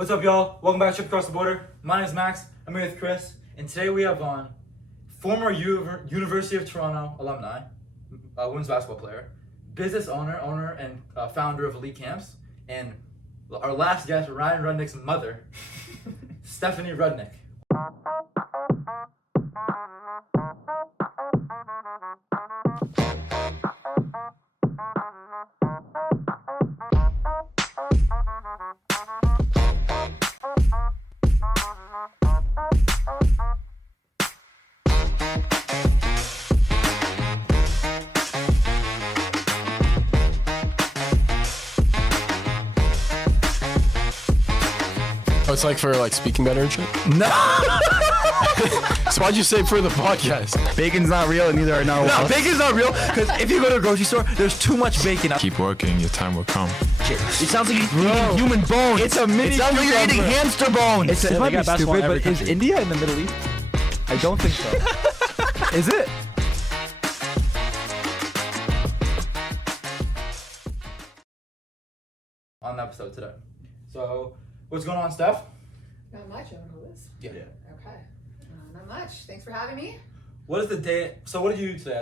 What's up, y'all? Welcome back to Trip Across the Border. My name is Max. I'm here with Chris, and today we have on former University of Toronto alumni, women's basketball player, business owner and founder of Elite Camps, and our last guest, Ryan Rudnick's mother, Stephanie Rudnick. Oh, it's like for like speaking better and shit? No! So why'd you say for the podcast? Bacon's not real and neither are narwhals. No, bacon's not real because if you go to a grocery store, there's too much bacon. Keep working, your time will come. It sounds like you're eating human bones. It's a mini. It sounds like you're eating hamster bones. This might be stupid, but is India in the Middle East? I don't think so. Is it? On the episode today. So, what's going on, Steph? Not much, I don't know this. Yeah. Okay. Not much. Thanks for having me. What is the day? So, what did you do today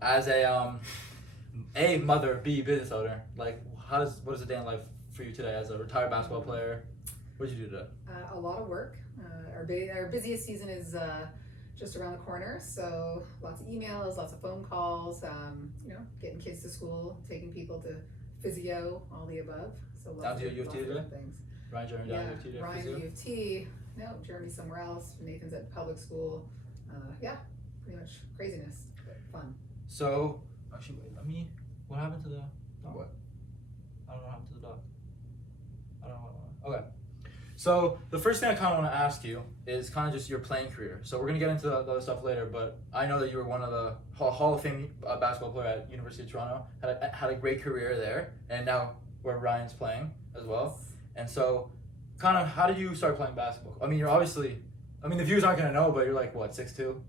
as a mother, B, business owner? Like, what is the day in life for you today as a retired basketball player? What did you do today? A lot of work. Our busiest season is just around the corner, so lots of emails, lots of phone calls. Getting kids to school, taking people to physio, all the above. So Down to U of T today? Things. Ryan, Jeremy, down to U of T today? Ryan U of T. No, Jeremy somewhere else. Nathan's at public school. Pretty much craziness, but fun. So, actually, wait, what happened to the dog? What? I don't know what happened to the dog. I don't know. Okay. So, the first thing I kind of want to ask you is kind of just your playing career. So, we're going to get into the other stuff later, but I know that you were one of the Hall of Fame basketball player at University of Toronto, had a great career there, and now where Ryan's playing as well. And so, kind of, how did you start playing basketball? I mean, you're obviously, the viewers aren't going to know, but you're like, what, 6'2"?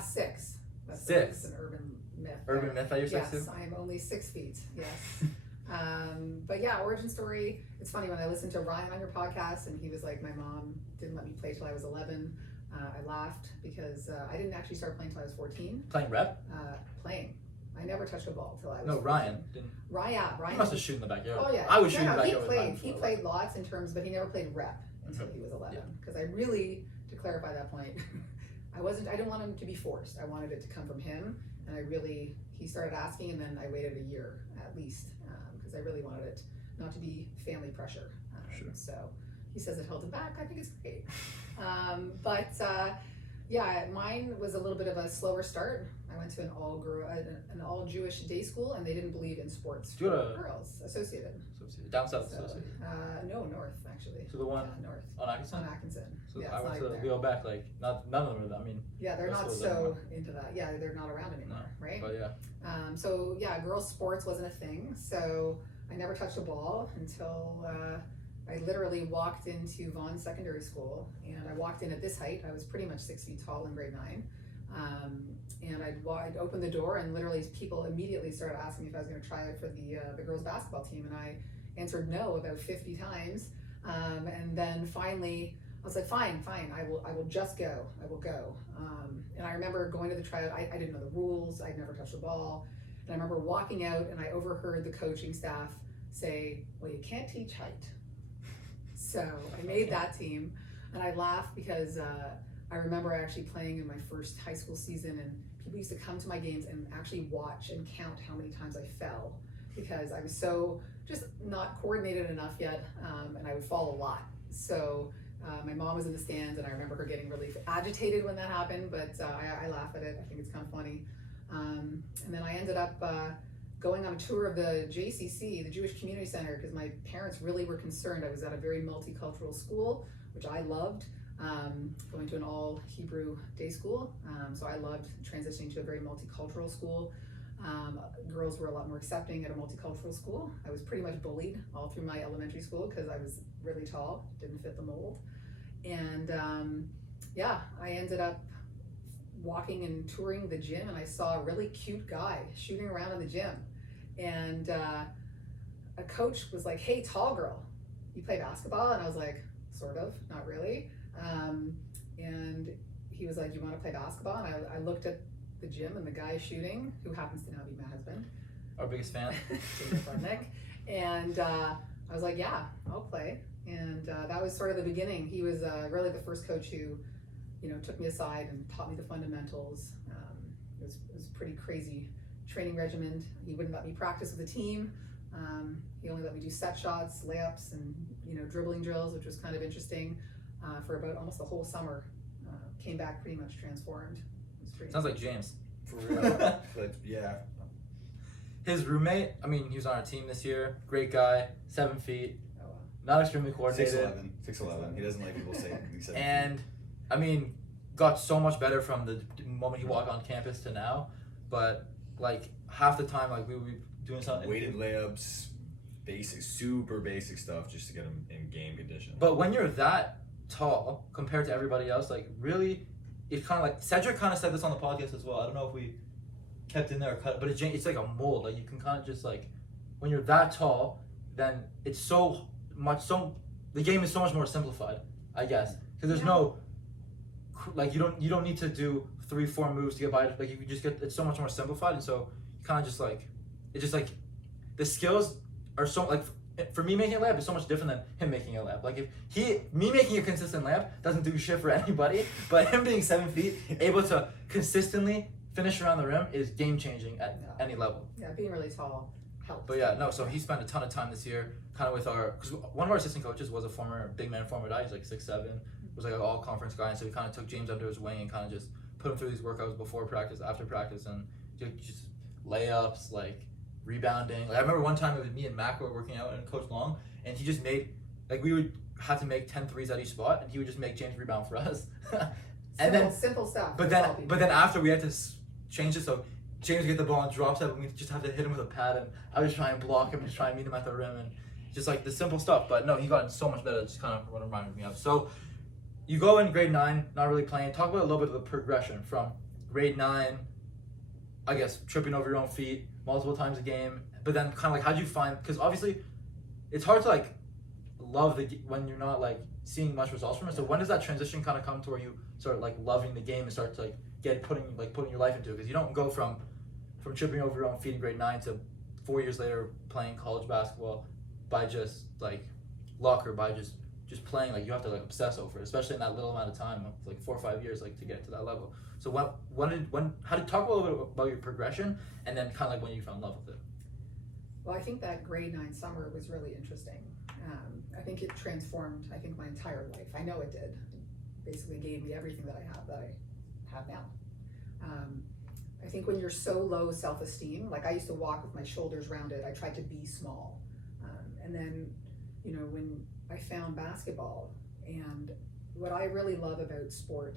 6. That's 6. That's an urban myth. Urban myth that you're 6'2"? Yes, I am only 6 feet. Yes. But yeah, origin story. It's funny when I listened to Ryan on your podcast, and he was like, "My mom didn't let me play till I was 11." I laughed because I didn't actually start playing till I was 14. Playing rep? Playing. I never touched a ball till I was. No, 14. Ryan didn't. Ryan. He must have shooting in the backyard. Oh yeah. I was shooting in the backyard. He played lots in terms, but he never played rep until he was 11. Because I really, to clarify that point, I didn't want him to be forced. I wanted it to come from him, and he started asking, and then I waited a year at least, because I really wanted it not to be family pressure. Sure. So he says it held him back. I think it's great. Mine was a little bit of a slower start. I went to an all Jewish day school, and they didn't believe in sports for girls. Associated. Down south associated. No, north actually. So the one north on Atkinson. On Atkinson. So yeah, I went to go back none of them are. Yeah, they're not so into that. Yeah, they're not around anymore, right? But yeah. Girls' sports wasn't a thing. So I never touched a ball until I literally walked into Vaughan Secondary School, and I walked in at this height. I was pretty much 6 feet tall in grade 9. And I'd open the door, and literally people immediately started asking me if I was going to try out for the girls' basketball team, and I answered no about 50 times. And then finally, I was like, fine, I will just go. I will go. And I remember going to the tryout. I didn't know the rules. I'd never touched the ball. And I remember walking out, and I overheard the coaching staff say, "Well, you can't teach height." So I made that team, and I laughed because I remember actually playing in my first high school season, and people used to come to my games and actually watch and count how many times I fell, because I was so just not coordinated enough yet, and I would fall a lot. So my mom was in the stands, and I remember her getting really agitated when that happened, but I laugh at it. I think it's kind of funny. And then I ended up going on a tour of the JCC, the Jewish Community Center, because my parents really were concerned. I was at a very multicultural school, which I loved. Going to an all Hebrew day school. So I loved transitioning to a very multicultural school. Girls were a lot more accepting at a multicultural school. I was pretty much bullied all through my elementary school because I was really tall, didn't fit the mold. And I ended up walking and touring the gym, and I saw a really cute guy shooting around in the gym. And a coach was like, "Hey, tall girl, you play basketball? And I was like, sort of, not really. And he was like, you want to play basketball? And I looked at the gym and the guy shooting, who happens to now be my husband. Our biggest fan. Stephanie Rudnick. And I was like, yeah, I'll play. And that was sort of the beginning. He was really the first coach who, took me aside and taught me the fundamentals. It was a pretty crazy training regimen. He wouldn't let me practice with the team. He only let me do set shots, layups, and dribbling drills, which was kind of interesting for about almost the whole summer. Came back pretty much transformed. Sounds like James. For real. But yeah. His roommate, he was on our team this year. Great guy, 7 feet, Oh, wow. not extremely coordinated. 6'11". He doesn't like people saying he's 7 And got so much better from the moment he walked on campus to now. But like half the time, like we would be doing something. weighted layups, super basic stuff just to get him in game condition. But when you're that tall compared to everybody else, like really, it's kind of like Cedric kind of said this on the podcast as well. I don't know if we kept in there or cut, but it's like a mold. Like you can kind of just like when you're that tall, then it's the game is so much more simplified, I guess, because there's no like you don't need to do 3-4 moves to get by. Like you can just it's so much more simplified, and so you kind of just like it's just like the skills are so like. For me making a layup is so much different than him making a layup. Like if me making a consistent layup doesn't do shit for anybody, but him being 7 feet, able to consistently finish around the rim is game changing at any level. Yeah, being really tall helps. But yeah, no. So he spent a ton of time this year, kind of with because one of our assistant coaches was a former big man, former guy. He's like 6'7", was like an all conference guy, and so he kind of took James under his wing and kind of just put him through these workouts before practice, after practice, and just layups like. Rebounding. Like I remember one time it was me and Mac were working out and Coach Long, and he just made we would have to make 10 threes at each spot, and he would just make James rebound for us. And simple stuff. But then after we had to change it, so James would get the ball and drops it, and we just have to hit him with a pad, and I would just try and block him, just try and meet him at the rim, and just like the simple stuff. But no, he got so much better. It's just kind of what it reminded me of. So you go in grade 9, not really playing. Talk about a little bit of the progression from grade 9, I guess tripping over your own feet multiple times a game, but then kind of like how'd you find, because obviously it's hard to like love when you're not like seeing much results from it. So when does that transition kind of come to where you start like loving the game and start to like putting your life into it? Because you don't go from tripping over your own feet in grade 9 to 4 years later playing college basketball by just like luck or by just playing. Like you have to like obsess over it, especially in that little amount of time, like 4 or 5 years, like to get to that level. So how did talk a little bit about your progression, and then kind of like when you found love with it? Well, I think that grade 9 summer was really interesting. I think it transformed, my entire life. I know it did. It basically gave me everything that I have now. I think when you're so low self-esteem, like I used to walk with my shoulders rounded, I tried to be small. And then, when I found basketball, and what I really love about sport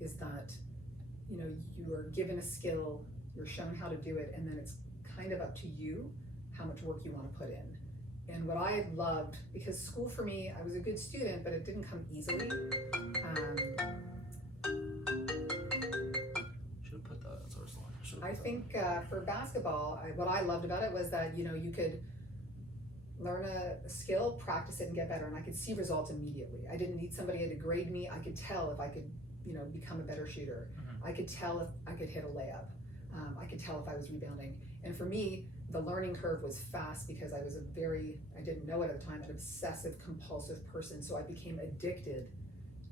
is that, you are given a skill, you're shown how to do it, and then it's kind of up to you how much work you want to put in. And what I loved, because school for me, I was a good student, but it didn't come easily. Should have put that source line. I think for basketball, what I loved about it was that, you could learn a skill, practice it, and get better. And I could see results immediately. I didn't need somebody to grade me. I could tell if I could, become a better shooter. I could tell if I could hit a layup. I could tell if I was rebounding. And for me, the learning curve was fast because I was I didn't know it at the time, an obsessive compulsive person. So I became addicted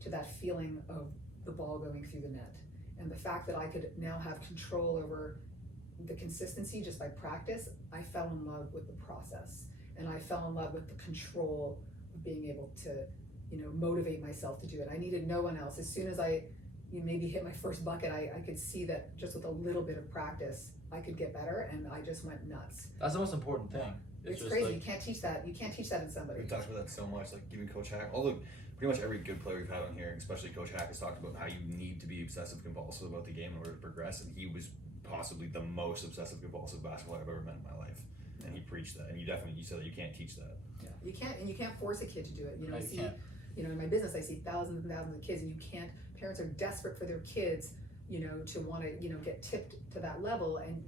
to that feeling of the ball going through the net. And the fact that I could now have control over the consistency just by practice, I fell in love with the process. And I fell in love with the control of being able to, motivate myself to do it. I needed no one else. As soon as I maybe hit my first bucket, I could see that just with a little bit of practice, I could get better, and I just went nuts. That's the most important thing. It's crazy. You can't teach that. You can't teach that in somebody. We've talked about that so much, like even Coach Hack. Pretty much every good player we've had on here, especially Coach Hack, has talked about how you need to be obsessive compulsive about the game in order to progress, and he was possibly the most obsessive compulsive basketballer I've ever met in my life. And he preached that, and you said that you can't teach that. Yeah, you can't force a kid to do it. No, I see, in my business, I see thousands and thousands of kids, and you can't. Parents are desperate for their kids, to want to, get tipped to that level, and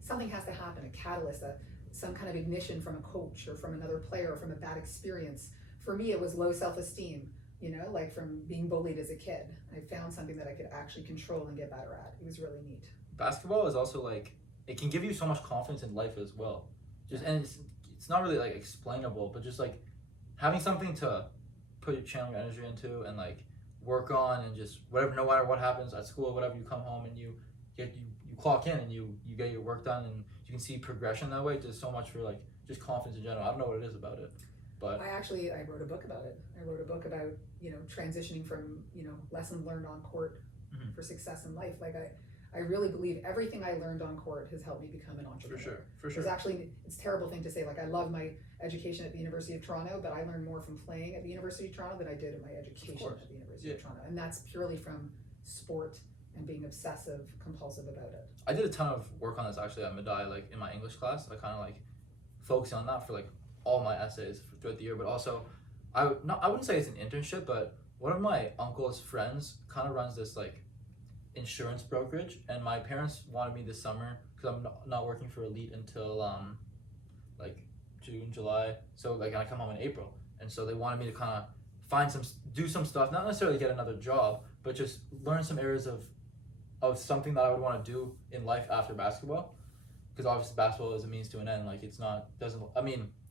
something has to happen, a catalyst, some kind of ignition from a coach or from another player or from a bad experience for me, it was low self-esteem, you know, like from being bullied as a kid. I found something that I could actually control and get better at. It was really neat. Basketball is also like, it can give you so much confidence in life as well. Just, and it's not really like explainable, but just like having something to put your channel your energy into and like work on, and just whatever, no matter what happens at school, whatever, you come home and you clock in and you get your work done, and you can see progression that way. Just so much for like just confidence in general. I don't know what it is about it, but I wrote a book about it. I wrote a book about, you know, transitioning from, you know, lessons learned on court for success in life. Like I really believe everything I learned on court has helped me become an entrepreneur. For sure. It's a terrible thing to say. Like, I love my education at the University of Toronto, but I learned more from playing at the University of Toronto than I did in my education at the University of Toronto. And that's purely from sport and being obsessive, compulsive about it. I did a ton of work on this actually at Medaille, like in my English class. I kind of like focused on that for like all my essays throughout the year, but also I wouldn't say it's an internship, but one of my uncle's friends kind of runs this like insurance brokerage, and my parents wanted me this summer, because I'm not working for Elite until like June, July, so like I come home in April, and so they wanted me to kind of do some stuff, not necessarily get another job, but just learn some areas of something that I would want to do in life after basketball, because obviously basketball is a means to an end. Like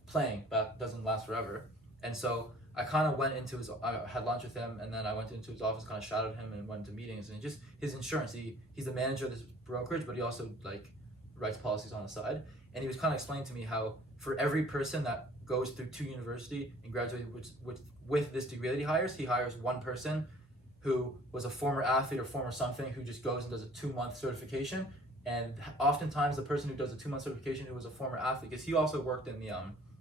playing doesn't last forever, and so I kind of went into I had lunch with him, and then I went into his office, kind of shadowed him, and went to meetings, and just his insurance. He's the manager of this brokerage, but he also like writes policies on the side. And he was kind of explaining to me how for every person that goes through to university and graduates with this degree that he hires one person who was a former athlete or former something, who just goes and does a 2-month certification. And oftentimes the person who does a 2-month certification who was a former athlete, because he also worked in the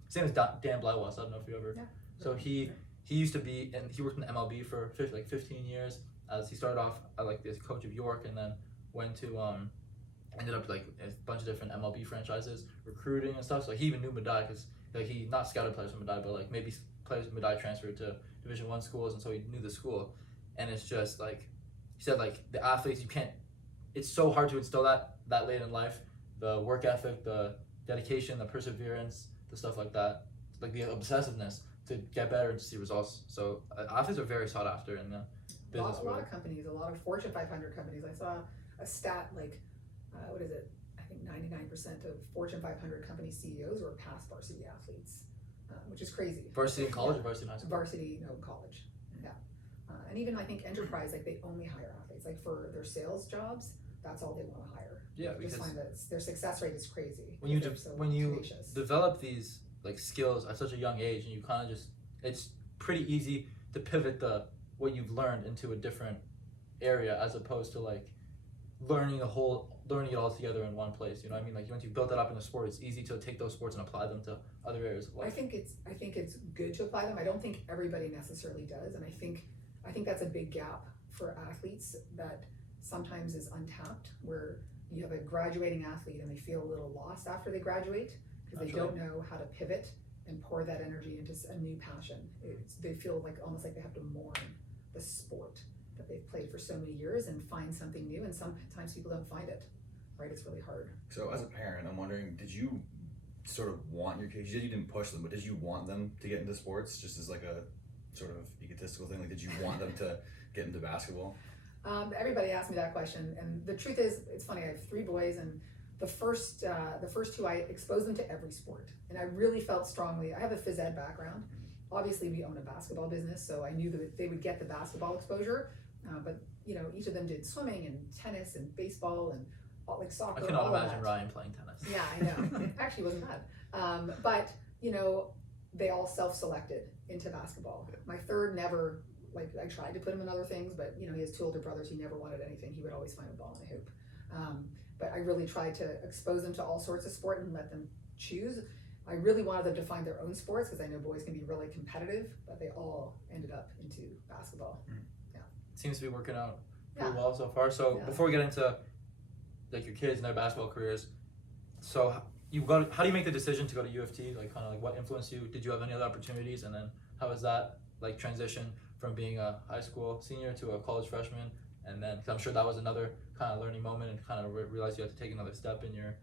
same as Dan Blywell. I don't know if you ever. Yeah. So he used to be, and he worked in the MLB for 15 years. As he started off like this coach of York, and then went to ended up like a bunch of different MLB franchises, recruiting and stuff. So he even knew Medaille, because like he not scouted players from Medaille, but like maybe players from Medaille transferred to Division I schools, and so he knew the school. And it's just like he said, like the athletes, you can't. It's so hard to instill that late in life, the work ethic, the dedication, the perseverance, the stuff like that, like the obsessiveness to get better and to see results. So athletes are very sought after in the business world. A lot of companies, a lot of Fortune 500 companies. I saw a stat like, what is it? I think 99% of Fortune 500 company CEOs were past varsity athletes, which is crazy. Varsity in college or varsity in high school? Varsity, no, college. Yeah. And even I think enterprise, like they only hire athletes. Like for their sales jobs, that's all they want to hire. Yeah, I just because find that their success rate is crazy. When you develop these like skills at such a young age, and you kind of just, it's pretty easy to pivot what you've learned into a different area, as opposed to like learning it all together in one place. You know what I mean? Like once you build that up in a sport, it's easy to take those sports and apply them to other areas of life. I think it's good to apply them. I don't think everybody necessarily does, and I think that's a big gap for athletes that sometimes is untapped, where you have a graduating athlete and they feel a little lost after they graduate because they don't know how to pivot and pour that energy into a new passion. They feel like almost like they have to mourn the sport that they've played for so many years and find something new, and sometimes people don't find it, right? It's really hard. So as a parent, I'm wondering, did you sort of want your kids, you said you didn't push them, but did you want them to get into sports, just as like a sort of egotistical thing? Like, did you want them to get into basketball? Everybody asked me that question, and the truth is, it's funny, I have 3 boys, and the first 2, I exposed them to every sport, and I really felt strongly. I have a phys ed background. Obviously, we own a basketball business, so I knew that they would get the basketball exposure. But you know, each of them did swimming and tennis and baseball and like soccer. I cannot imagine Ryan playing tennis. Yeah, I know. It actually wasn't bad. But you know, they all self-selected into basketball. My third never. Like I tried to put him in other things, but you know, he has 2 older brothers. He never wanted anything. He would always find a ball in a hoop. But I really tried to expose them to all sorts of sport and let them choose. I really wanted them to find their own sports, because I know boys can be really competitive, but they all ended up into basketball. Yeah. Seems to be working out pretty well so far. So before we get into like your kids and their basketball careers, so how do you make the decision to go to U of T? Like kind of like what influenced you? Did you have any other opportunities? And then how was that like transition from being a high school senior to a college freshman? And then, cause I'm sure that was another kind of learning moment, and kind of realized you had to take another step in your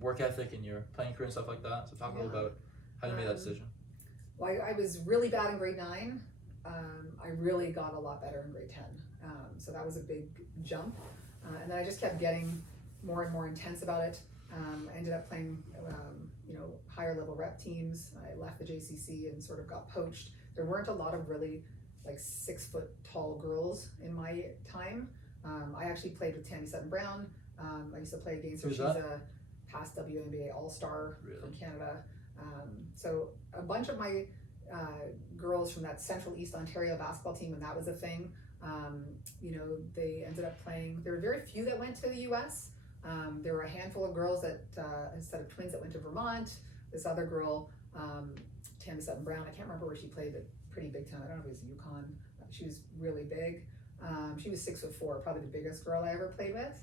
work ethic and your playing career and stuff like that. So talk a little about how you made that decision. Well, I was really bad in grade 9. I really got a lot better in grade 10. So that was a big jump. And then I just kept getting more and more intense about it. I ended up playing, higher level rep teams. I left the JCC and sort of got poached. There weren't a lot of really like 6 foot tall girls in my time. I actually played with Tammy Sutton Brown. I used to play against her. Who's She's that? a past WNBA All-Star Really? from Canada. So a bunch of my girls from that Central East Ontario basketball team, when that was a thing, they ended up playing. There were very few that went to the U.S. There were a handful of girls that, instead of twins, that went to Vermont. This other girl, Tammy Sutton Brown, I can't remember where she played, but pretty big time. I don't know if it was Yukon. She was really big. She was 6'4", probably the biggest girl I ever played with.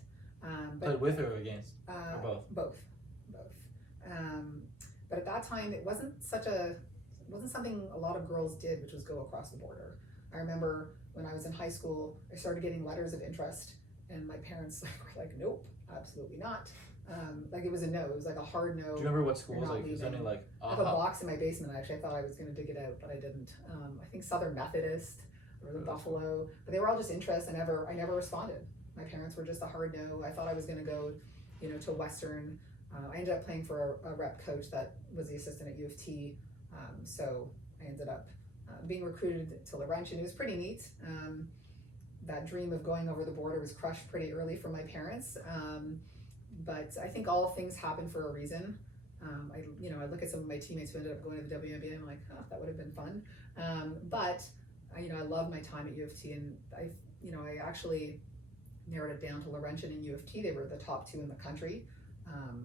Played with or against? Or both? Both. But at that time, it wasn't something a lot of girls did, which was go across the border. I remember when I was in high school, I started getting letters of interest, and my parents were like, "Nope, absolutely not." It was a no. It was like a hard no. Do you remember what schools? You're not Is there any leaving. like? I have a box in my basement. Actually, I thought I was going to dig it out, but I didn't. I think Southern Methodist or the Buffalo, but they were all just interest. I never responded. My parents were just a hard no. I thought I was going to go, to Western. I ended up playing for a rep coach that was the assistant at U of T. So I ended up being recruited to Laurentian. It was pretty neat. That dream of going over the border was crushed pretty early for my parents. But I think all things happen for a reason. I look at some of my teammates who ended up going to the WNBA, and I'm like, oh, that would have been fun. But I love my time at U of T, and I actually narrowed it down to Laurentian and U of T. They were the top 2 in the country.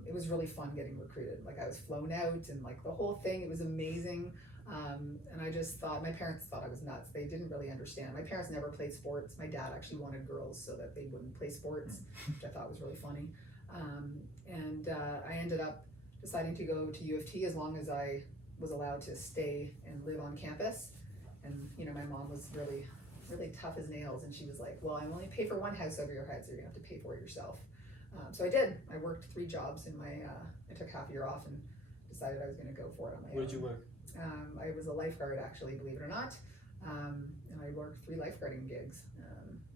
It was really fun getting recruited. I was flown out, and the whole thing, it was amazing. And I just thought, my parents thought I was nuts. They didn't really understand. My parents never played sports. My dad actually wanted girls so that they wouldn't play sports, which I thought was really funny. I ended up deciding to go to U of T as long as I was allowed to stay and live on campus. And my mom was really, really tough as nails, and she was like, "Well, I only pay for one house over your head, so you're gonna have to pay for it yourself." So I did. I worked 3 jobs in my. I took half a year off and decided I was gonna go for it on my own. Where did you work? I was a lifeguard, actually, believe it or not, and I worked 3 lifeguarding gigs,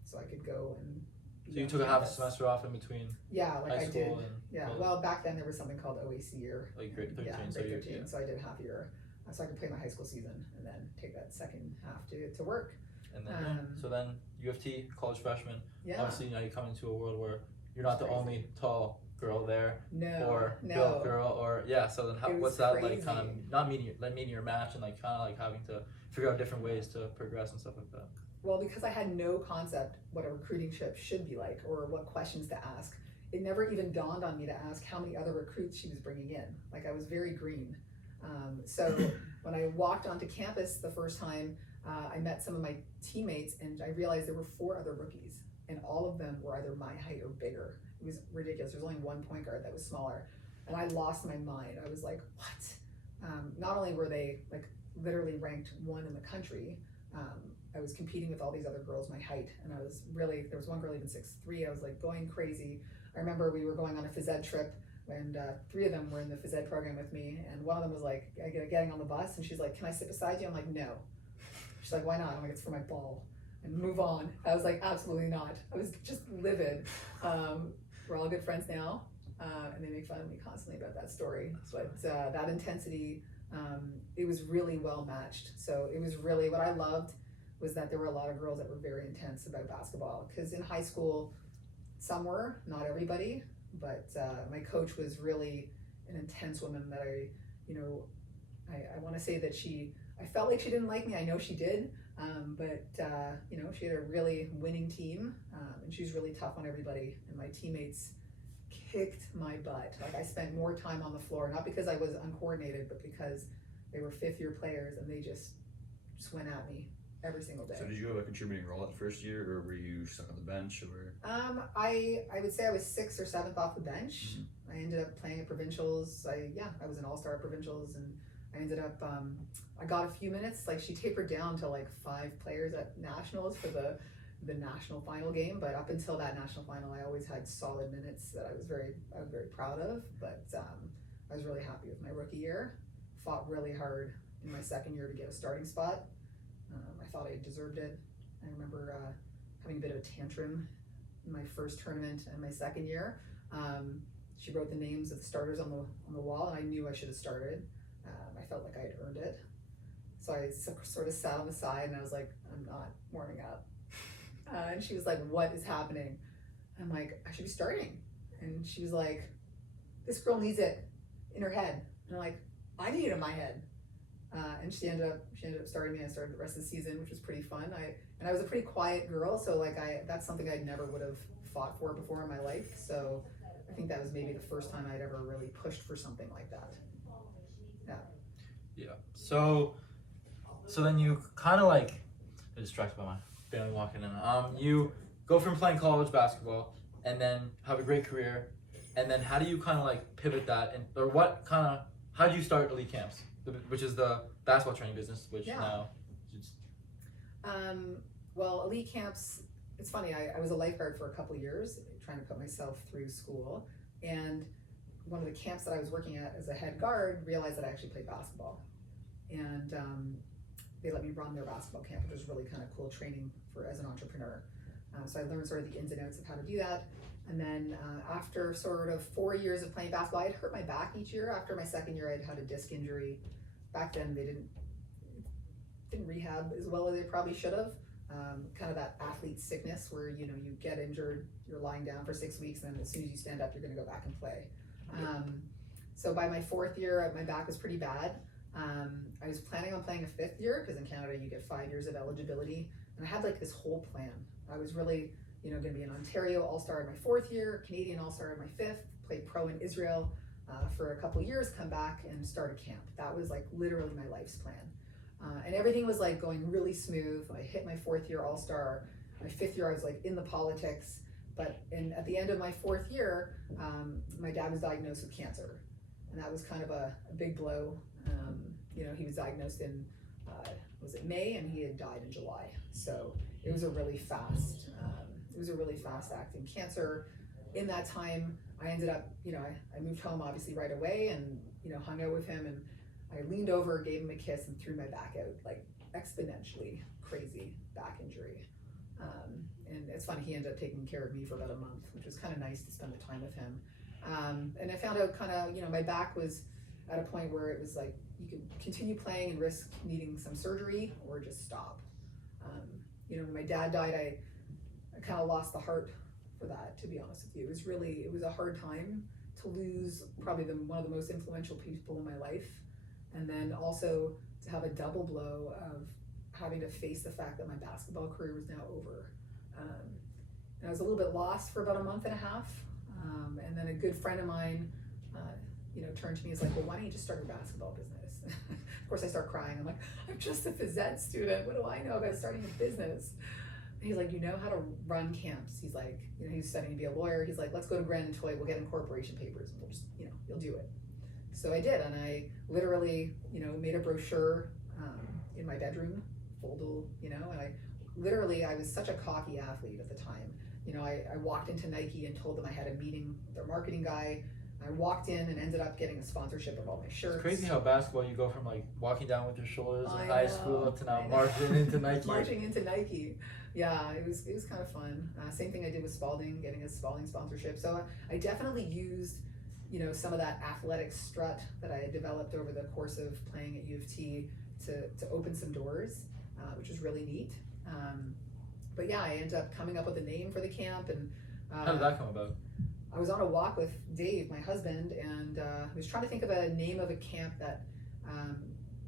so I could go and. So you took a half a semester off in between Yeah, high I school did. and Yeah, college? well, back then there was something called OAC year. Like grade 13, Yeah, so grade you 13. So I did half a year, so I could play my high school season and then take that second half to work. And then so then U of T, college freshman. Yeah. Obviously now you come into a world where you're not the Crazy. only tall girl there, or No. built girl, or So then It was what's that like? crazy. Kind of not meeting your match, and kind of having to figure out different ways to progress and stuff like that. Well, because I had no concept what a recruiting trip should be like or what questions to ask, it never even dawned on me to ask how many other recruits she was bringing in. I was very green. So when I walked onto campus the first time, I met some of my teammates, and I realized there were 4 other rookies, and all of them were either my height or bigger. It was ridiculous. There was only one point guard that was smaller, and I lost my mind. I was like, what? Not only were they literally ranked 1 in the country, I was competing with all these other girls my height, and there was one girl even 6'3". I was going crazy. I remember we were going on a phys ed trip, and 3 of them were in the phys ed program with me, and one of them was getting on the bus, and she's like, "Can I sit beside you?" I'm like, "No." She's like, "Why not?" I'm like, "It's for my ball." And move on. I was like, "Absolutely not." I was just livid. We're all good friends now, and they make fun of me constantly about that story. But that intensity, it was really well matched. So it was really, what I loved was that there were a lot of girls that were very intense about basketball. Because in high school, some were, not everybody, but my coach was really an intense woman that I want to say that I felt like she didn't like me. I know she did, but she had a really winning team, and she was really tough on everybody. And my teammates kicked my butt. I spent more time on the floor, not because I was uncoordinated, but because they were 5th-year players, and they just went at me every single day. So did you have a contributing role that first year, or were you stuck on the bench, or? I would say I was 6th or 7th off the bench. I ended up playing at provincials. I was an all-star at provincials, and I ended up, I got a few minutes. She tapered down to 5 players at nationals for the national final game, but up until that national final, I always had solid minutes that I was very proud of. But I was really happy with my rookie year. Fought really hard in my second year to get a starting spot. I thought I deserved it. I remember having a bit of a tantrum in my first tournament and my second year. She wrote the names of the starters on the wall, and I knew I should have started. I felt like I had earned it. So I sort of sat on the side and I was like, I'm not warming up. And she was like, what is happening? I'm like, I should be starting. And she was like, this girl needs it in her head. And I'm like, I need it in my head. And she ended up starting me. I started the rest of the season, which was pretty fun. I was a pretty quiet girl, so like that's something I never would have fought for before in my life. So I think that was maybe the first time I'd ever really pushed for something like that. Yeah. Yeah. So then you kind of like, I'm distracted by my family walking in. You go from playing college basketball and then have a great career, and then how do you kind of like pivot that, and or what kind of, how do you start elite camps, which is the basketball training business, which now. Well, elite camps. It's funny. I was a lifeguard for a couple of years, trying to put myself through school, and one of the camps that I was working at as a head guard realized that I actually played basketball, and they let me run their basketball camp, which was really kind of cool training for as an entrepreneur. So I learned sort of the ins and outs of how to do that. And then after sort of 4 years of playing basketball, I'd hurt my back each year. After my second year, I'd had a disc injury. Back then, they didn't rehab as well as they probably should have. Kind of that athlete sickness where, you know, you get injured, you're lying down for 6 weeks, and then as soon as you stand up, you're going to go back and play. So by my fourth year, my back was pretty bad. I was planning on playing a fifth year because in Canada you get 5 years of eligibility, and I had like this whole plan. I was really, you know, going to be an Ontario All-Star in my fourth year, Canadian All-Star in my fifth, play pro in Israel for a couple years, come back and start a camp. That was like literally my life's plan. And everything was like going really smooth. I hit my fourth year All-Star. My fifth year I was like in the politics, but at the end of my fourth year, my dad was diagnosed with cancer, and that was kind of a big blow. You know, he was diagnosed in was it May, and he had died in July. So it was a really fast acting cancer. In that time, I ended up, you know, I moved home obviously right away, and you know, hung out with him, and I leaned over, gave him a kiss, and threw my back out, like exponentially crazy back injury. And it's funny, he ended up taking care of me for about a month, which was kind of nice to spend the time with him. And I found out kind of, you know, my back was at a point where it was like, you could continue playing and risk needing some surgery or just stop. You know, when my dad died, I kind of lost the heart for that, to be honest with you. It was a hard time to lose probably one of the most influential people in my life. And then also to have a double blow of having to face the fact that my basketball career was now over. And I was a little bit lost for about a month and a half. And then a good friend of mine, you know, turned to me and was like, well, why don't you just start your basketball business? Of course I start crying. I'm like, I'm just a phys ed student. What do I know about starting a business? And he's like, you know how to run camps. He's like, you know, he's studying to be a lawyer. He's like, let's go to Grand and Toy. We'll get incorporation papers, and we'll just, you know, you'll do it. So I did, and I literally, you know, made a brochure in my bedroom, foldable, you know, and I was such a cocky athlete at the time. You know, I walked into Nike and told them I had a meeting with their marketing guy. I walked in and ended up getting a sponsorship of all my shirts. It's crazy how basketball, you go from like walking down with your shoulders in high school up to now marching into Nike. Marching into Nike. Yeah, it was kind of fun. Same thing I did with Spalding, getting a Spalding sponsorship. So I definitely used, you know, some of that athletic strut that I had developed over the course of playing at U of T to open some doors, which was really neat. But yeah, I ended up coming up with a name for the camp. And how did that come about? I was on a walk with Dave, my husband, and I was trying to think of a name of a camp that,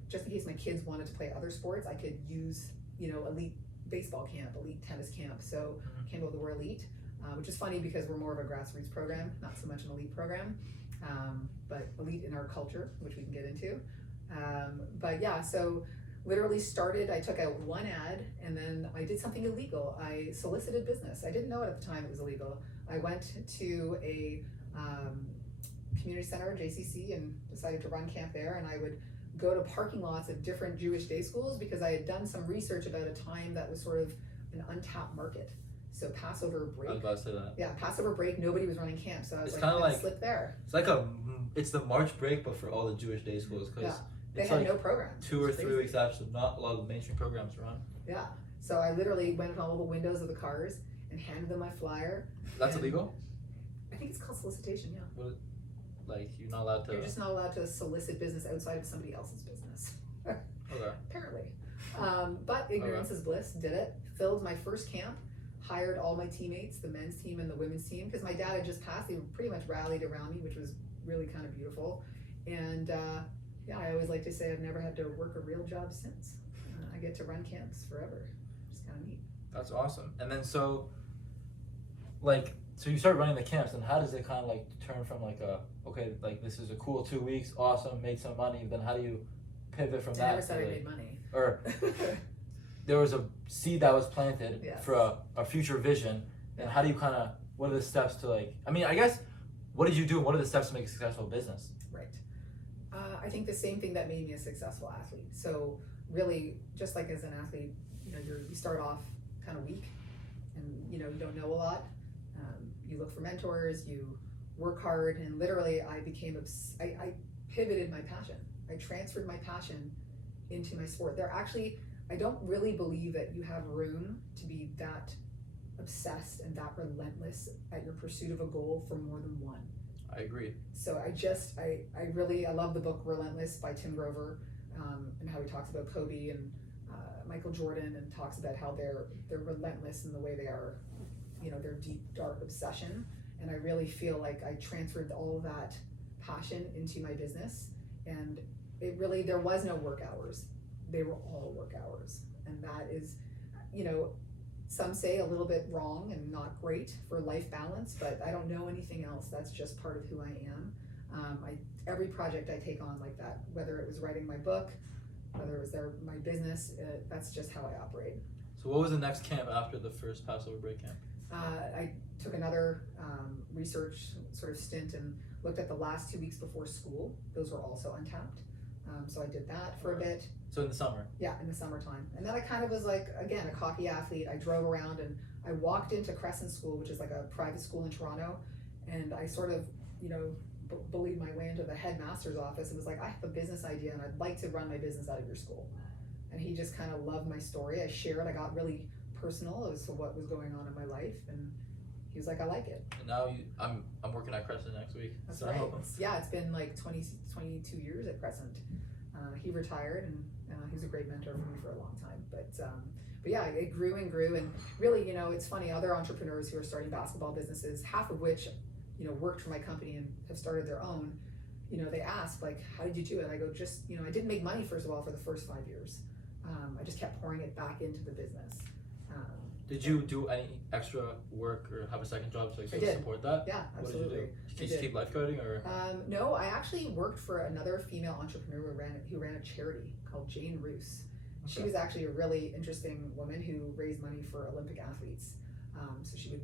just in case my kids wanted to play other sports, I could use, you know, elite baseball camp, elite tennis camp. So came up with the word elite, which is funny because we're more of a grassroots program, not so much an elite program, but elite in our culture, which we can get into. But yeah, so literally I took out one ad, and then I did something illegal. I solicited business. I didn't know it at the time it was illegal. I went to a community center, JCC, and decided to run camp there, and I would go to parking lots of different Jewish day schools because I had done some research about a time that was sort of an untapped market. So Passover break. I was about to say that. Yeah, Passover break, nobody was running camp, so I was it's like, I'm gonna like slip there. It's like it's the March break, but for all the Jewish day schools, because They had no programs. 2 or 3 weeks after, not a lot of mainstream programs run. Yeah. So I literally went on all the windows of the cars and handed them my flyer. That's illegal? I think it's called solicitation, yeah. Like, you're not allowed to... You're just not allowed to solicit business outside of somebody else's business. Okay. Apparently. But ignorance is bliss, did it. Filled my first camp, hired all my teammates, the men's team and the women's team, because my dad had just passed. They pretty much rallied around me, which was really kind of beautiful. And yeah, I always like to say I've never had to work a real job since. I get to run camps forever. It's kind of neat. That's awesome. And then so you start running the camps, and how does it kind of like turn from like this is a cool 2 weeks, awesome, made some money, then how do you pivot from that? I never said I made money. Or there was a seed that was planted for a future vision, and how do you kind of, what are the steps to like, I mean, I guess, what did you do and what are the steps to make a successful business? Right. I think the same thing that made me a successful athlete. So really, just like as an athlete, you start off kind of weak, and you don't know a lot. You look for mentors, you work hard, and literally I became I pivoted my passion. I transferred my passion into my sport. I don't really believe that you have room to be that obsessed and that relentless at your pursuit of a goal for more than one. I agree. So I love the book Relentless by Tim Grover, and how he talks about Kobe and Michael Jordan, and talks about how they're relentless in the way they are, their deep, dark obsession. And I really feel like I transferred all of that passion into my business, and there was no work hours. They were all work hours. And that is, some say a little bit wrong and not great for life balance, but I don't know anything else. That's just part of who I am. Every project I take on like that, whether it was writing my book, whether it was my business, that's just how I operate. So what was the next camp after the first Passover break camp? I took another research sort of stint and looked at the last 2 weeks before school. Those were also untapped. So I did that for a bit. So in the summer? Yeah, in the summertime. And then I kind of was like, again, a cocky athlete. I drove around and I walked into Crescent School, which is like a private school in Toronto. And I sort of, bullied my way into the headmaster's office and was like, I have a business idea and I'd like to run my business out of your school. And he just kind of loved my story. I shared, I got really personal as to what was going on in my life. And he was like, I like it. And now I'm working at Crescent next week. That's right. Yeah, it's been like 22 years at Crescent. He retired, and he was a great mentor for me for a long time. But yeah, it grew and grew. And really, it's funny, other entrepreneurs who are starting basketball businesses, half of which, worked for my company and have started their own, they ask, like, how did you do it? I go, just, I didn't make money, first of all, for the first 5 years. I just kept pouring it back into the business. Did you do any extra work or have a second job to support that? Yeah, absolutely. What did you do? Did you keep lifeguarding or? No, I actually worked for another female entrepreneur who ran a charity called Jane Roos. Okay. She was actually a really interesting woman who raised money for Olympic athletes. So she would,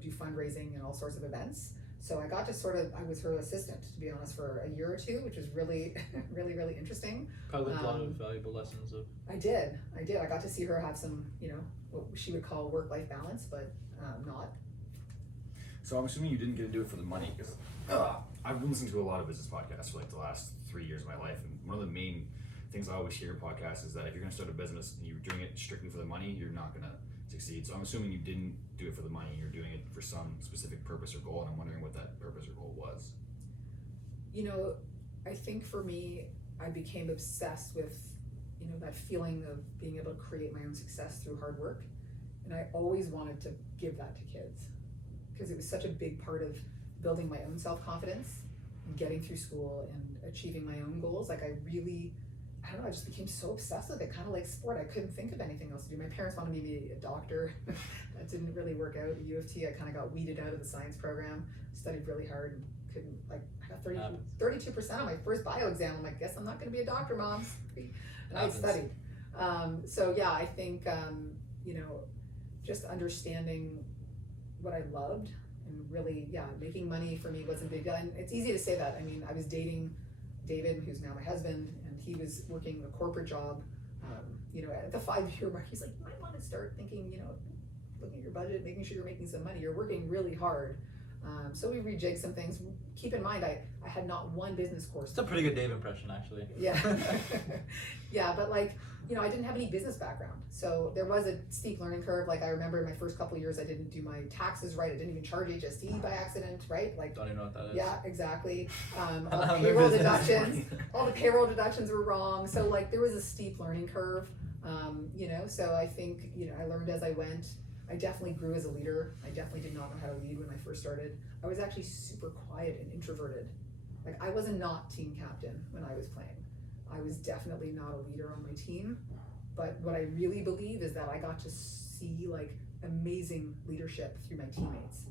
do fundraising and all sorts of events. So I got to I was her assistant, to be honest, for a year or two, which was really, really, really interesting. Probably a lot of valuable lessons. I did. I got to see her have some, what she would call work-life balance, but not. So I'm assuming you didn't get to do it for the money, because I've been listening to a lot of business podcasts for like the last 3 years of my life, and one of the main things I always hear in podcasts is that if you're going to start a business and you're doing it strictly for the money, you're not going to succeed. So I'm assuming you didn't do it for the money, you're doing it for some specific purpose or goal, and I'm wondering what that purpose or goal was. I think for me, I became obsessed with, that feeling of being able to create my own success through hard work. And I always wanted to give that to kids, because it was such a big part of building my own self-confidence and getting through school and achieving my own goals. Like I just became so obsessed with it, kind of like sport. I couldn't think of anything else to do. My parents wanted me to be a doctor. That didn't really work out. At U of T, I kind of got weeded out of the science program, studied really hard and couldn't, I got 32% on my first bio exam. I'm like, guess I'm not going to be a doctor, Mom. And I studied. So yeah, I think, just understanding what I loved and really, making money for me wasn't big. And it's easy to say that. I mean, I was dating David, who's now my husband, and he was working a corporate job. At the 5-year mark, he's like, you might want to start thinking, looking at your budget, making sure you're making some money. You're working really hard. So we rejigged some things. Keep in mind, I had not one business course. It's a pretty good Dave impression, actually. Yeah. Yeah, but like, you know, I didn't have any business background. So there was a steep learning curve. Like I remember in my first couple of years, I didn't do my taxes right. I didn't even charge HST by accident, right? Like, Don't even know what that is. yeah, exactly. I'm All the a payroll business deductions, all the payroll deductions were wrong. So like there was a steep learning curve, you know, so I think, you know, I learned as I went. I definitely grew as a leader. I definitely did not know how to lead when I first started. I was actually super quiet and introverted. Like I was not team captain when I was playing. I was definitely not a leader on my team. But what I really believe is that I got to see like amazing leadership through my teammates.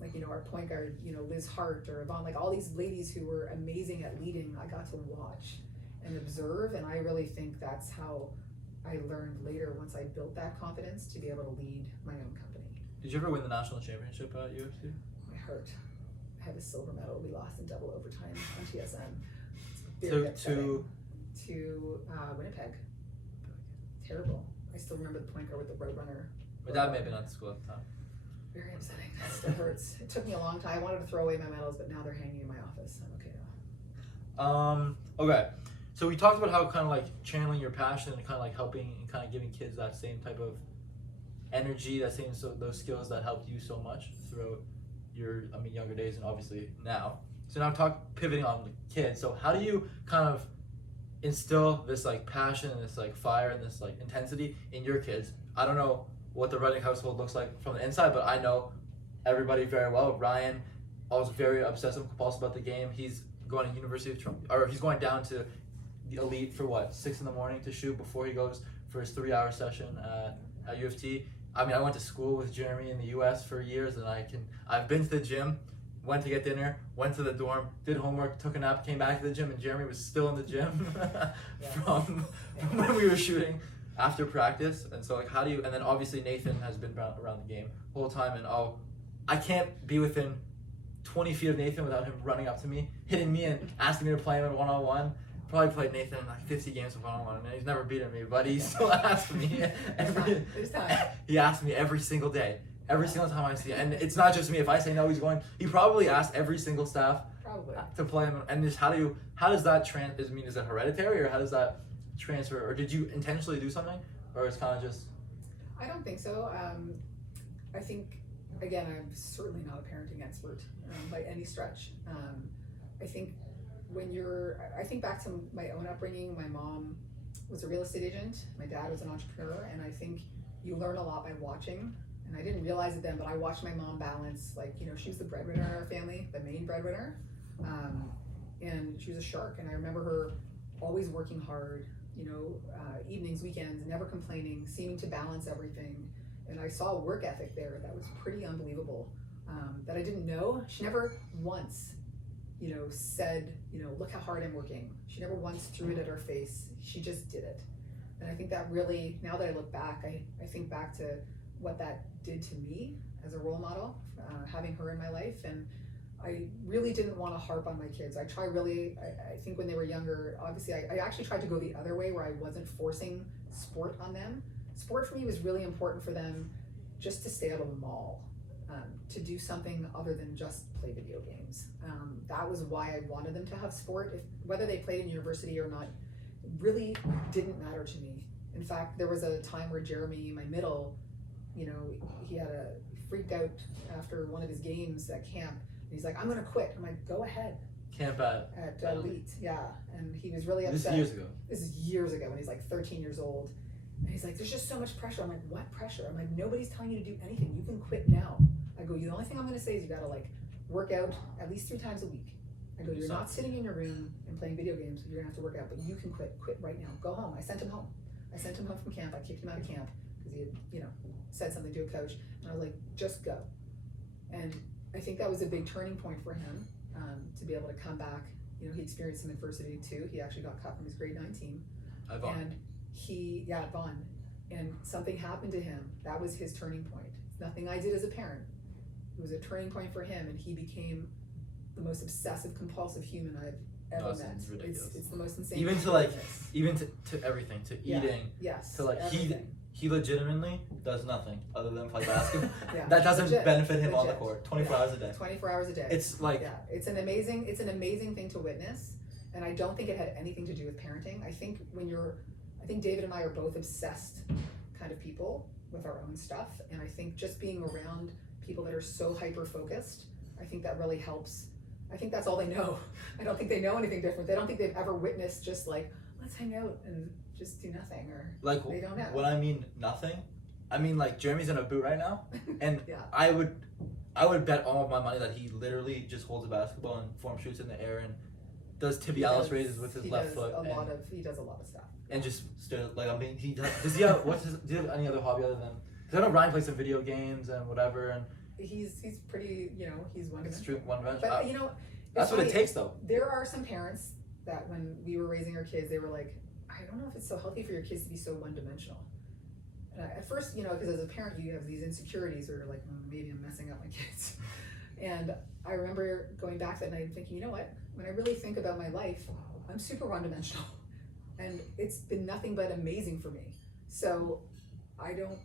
Like, you know, our point guard, you know, Liz Hart or Yvonne, like all these ladies who were amazing at leading, I got to watch and observe. And I really think that's how I learned later, once I built that confidence, to be able to lead my own company. Did you ever win the national championship at UFC? My heart. I have a silver medal. We lost in double overtime on TSN. To Winnipeg. Terrible. I still remember the point guard with the roadrunner. My dad may have been at the school at the time. Very upsetting. That still hurts. It took me a long time. I wanted to throw away my medals, but now they're hanging in my office. I'm okay now. Okay. So we talked about how kind of like channeling your passion and kind of like helping and kind of giving kids that same type of energy, those skills that helped you so much throughout your, younger days and obviously now. So now pivoting on the kids. So how do you kind of instill this like passion and this like fire and this like intensity in your kids? I don't know what the Rudnick household looks like from the inside, but I know everybody very well. Ryan, I was very obsessive compulsive about the game. He's going to University of Toronto, or he's going down to the elite for 6 a.m. to shoot before he goes for his 3-hour session at U of T. I went to school with Jeremy in the U.S. for years, and I've been to the gym, went to get dinner, went to the dorm, did homework, took a nap, came back to the gym, and Jeremy was still in the gym from when we were shooting after practice. And so like, and then obviously Nathan has been around the game the whole time, and I can't be within 20 feet of Nathan without him running up to me, hitting me, and asking me to play him in one-on-one. Probably played Nathan in like 50 games of one-on-one, and he's never beaten me, but he still asks me he asks me every single day, every single time I see him. And it's not just me. If I say no, he probably asks every single staff to play him. And just how does that is it hereditary, or how does that transfer, or did you intentionally do something, or it's kind of just? I don't think so. I think, again, I'm certainly not a parenting expert by any stretch. I think I think back to my own upbringing. My mom was a real estate agent. My dad was an entrepreneur, and I think you learn a lot by watching. And I didn't realize it then, but I watched my mom balance, like, you know, she was the breadwinner in our family, the main breadwinner, and she was a shark. And I remember her always working hard, you know, evenings, weekends, never complaining, seeming to balance everything. And I saw a work ethic there that was pretty unbelievable, that I didn't know. She never once, you know, said, you know, look how hard I'm working. She never once threw it at her face. She just did it. And I think that really, now that I look back, I think back to what that did to me as a role model, having her in my life. And I really didn't want to harp on my kids. I think when they were younger, obviously I actually tried to go the other way, where I wasn't forcing sport on them. Sport for me was really important for them just to stay out of the mall. To do something other than just play video games. That was why I wanted them to have sport. Whether they played in university or not, really didn't matter to me. In fact, there was a time where Jeremy, my middle, you know, he had freaked out after one of his games at camp. And he's like, I'm gonna quit. I'm like, go ahead. Camp at Elite, yeah. And he was really upset. This is years ago. This is years ago when he's like 13 years old. And he's like, there's just so much pressure. I'm like, what pressure? I'm like, nobody's telling you to do anything. You can quit now. I go, the only thing I'm going to say is you got to like work out at least 3 times a week. I go, you're not sitting in your room and playing video games. You're going to have to work out, but you can quit right now. Go home. I sent him home from camp. I kicked him out of camp because he had, you know, said something to a coach. And I was like, just go. And I think that was a big turning point for him, to be able to come back. You know, he experienced some adversity too. He actually got cut from his grade 9 team. And Vaughn. And something happened to him. That was his turning point. It's nothing I did as a parent. It was a turning point for him, and he became the most obsessive compulsive human I've ever met. It's the most insane. Even to like, even to everything, to eating. Yes. To like, everything. he legitimately does nothing other than play basketball. Yeah, That doesn't legit, benefit him on the legit. court 24 hours a day. 24 hours a day. It's like Yeah, it's an amazing thing to witness, and I don't think it had anything to do with parenting. I think David and I are both obsessed kind of people with our own stuff, and I think just being around people that are so hyper focused, I think that really helps. I think that's all they know. I don't think they know anything different. They don't think they've ever witnessed just like, let's hang out and just do nothing, or like they don't know. when I mean nothing, I mean like Jeremy's in a boot right now, and Yeah. I would bet all of my money that he literally just holds a basketball and form shoots in the air and does tibialis raises with his left foot. He does a lot of stuff. And just stood like, I mean, does he have do you have any other hobby other than? Because I know Ryan plays some video games and whatever, and He's pretty, he's one dimensional. one dimension. But That's what it takes, though. There are some parents that when we were raising our kids, they were like, I don't know if it's so healthy for your kids to be so one-dimensional. And at first, because as a parent, you have these insecurities where you're like, maybe I'm messing up my kids. And I remember going back that night and thinking, you know what? When I really think about my life, I'm super one-dimensional. And it's been nothing but amazing for me. So I don't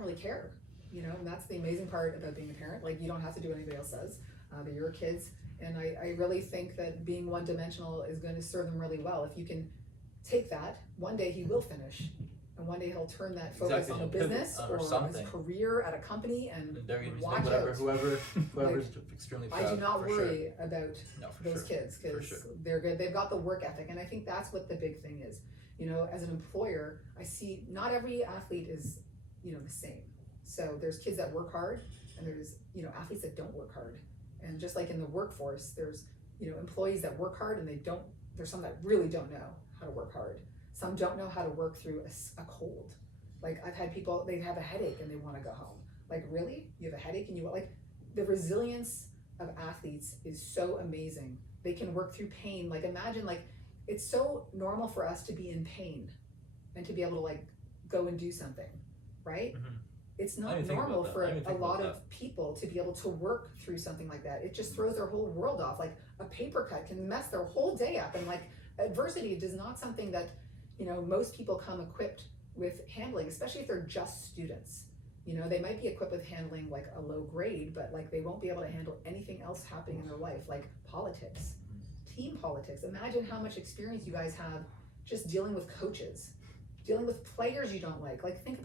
really care. And that's the amazing part about being a parent. Like, you don't have to do what anybody else says. They're your kids. And I really think that being one-dimensional is going to serve them really well. If you can take that, one day he will finish. And one day he'll turn that focus on a business or his career at a company, and they're going to be watch whatever, out. whoever's extremely proud. I do not worry about those kids, For because sure. they're good. They've got the work ethic. And I think that's what the big thing is. As an employer, I see not every athlete is, the same. So there's kids that work hard, and there's, athletes that don't work hard. And just like in the workforce, there's, employees that work hard and there's some that really don't know how to work hard. Some don't know how to work through a cold. Like, I've had people, they have a headache and they want to go home. Like, really? You have a headache and the resilience of athletes is so amazing. They can work through pain. Like, imagine, it's so normal for us to be in pain and to be able to go and do something, right? Mm-hmm. It's not normal for a lot of people to be able to work through something like that. It just throws their whole world off. Like, a paper cut can mess their whole day up. And adversity is not something that, most people come equipped with handling, especially if they're just students. They might be equipped with handling a low grade, but they won't be able to handle anything else happening in their life, like politics, team politics. Imagine how much experience you guys have just dealing with coaches, dealing with players you don't like. Think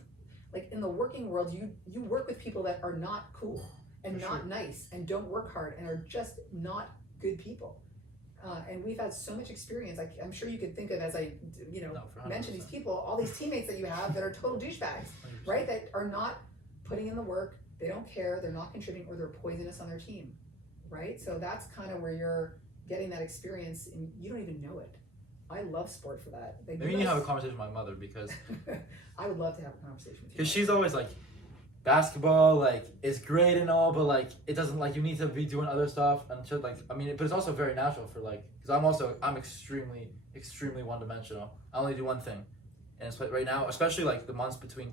in the working world, you work with people that are not cool and not nice and don't work hard and are just not good people. And we've had so much experience. I'm sure you could think of, as I mention these people, all these teammates that you have that are total douchebags, 100%. right? That are not putting in the work, they don't care, they're not contributing, or they're poisonous on their team, right? So that's kind of where you're getting that experience, and you don't even know it. I love sport for that. Maybe you need to have a conversation with my mother, because I would love to have a conversation with you. because she's always like, basketball is great and all, but it doesn't, you need to be doing other stuff and shit. But it's also very natural for because I'm extremely one-dimensional. I only do one thing, and it's right now, especially the months between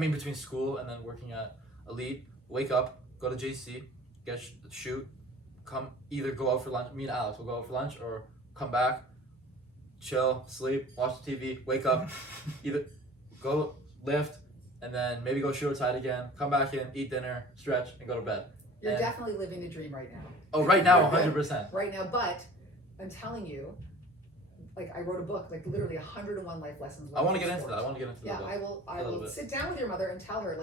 between school and then working at Elite. Wake up, go to JC, shoot, come, either go out for lunch. Me and Alex will go out for lunch, or come back, chill, sleep, watch the TV, wake up, either go lift, and then maybe go shoot outside again, come back in, eat dinner, stretch, and go to bed. You're definitely living the dream right now. Oh, right now, 100%. Right now, but I'm telling you, I wrote a book, literally 101 life lessons. I want to get into that. Yeah, I will sit down with your mother and tell her,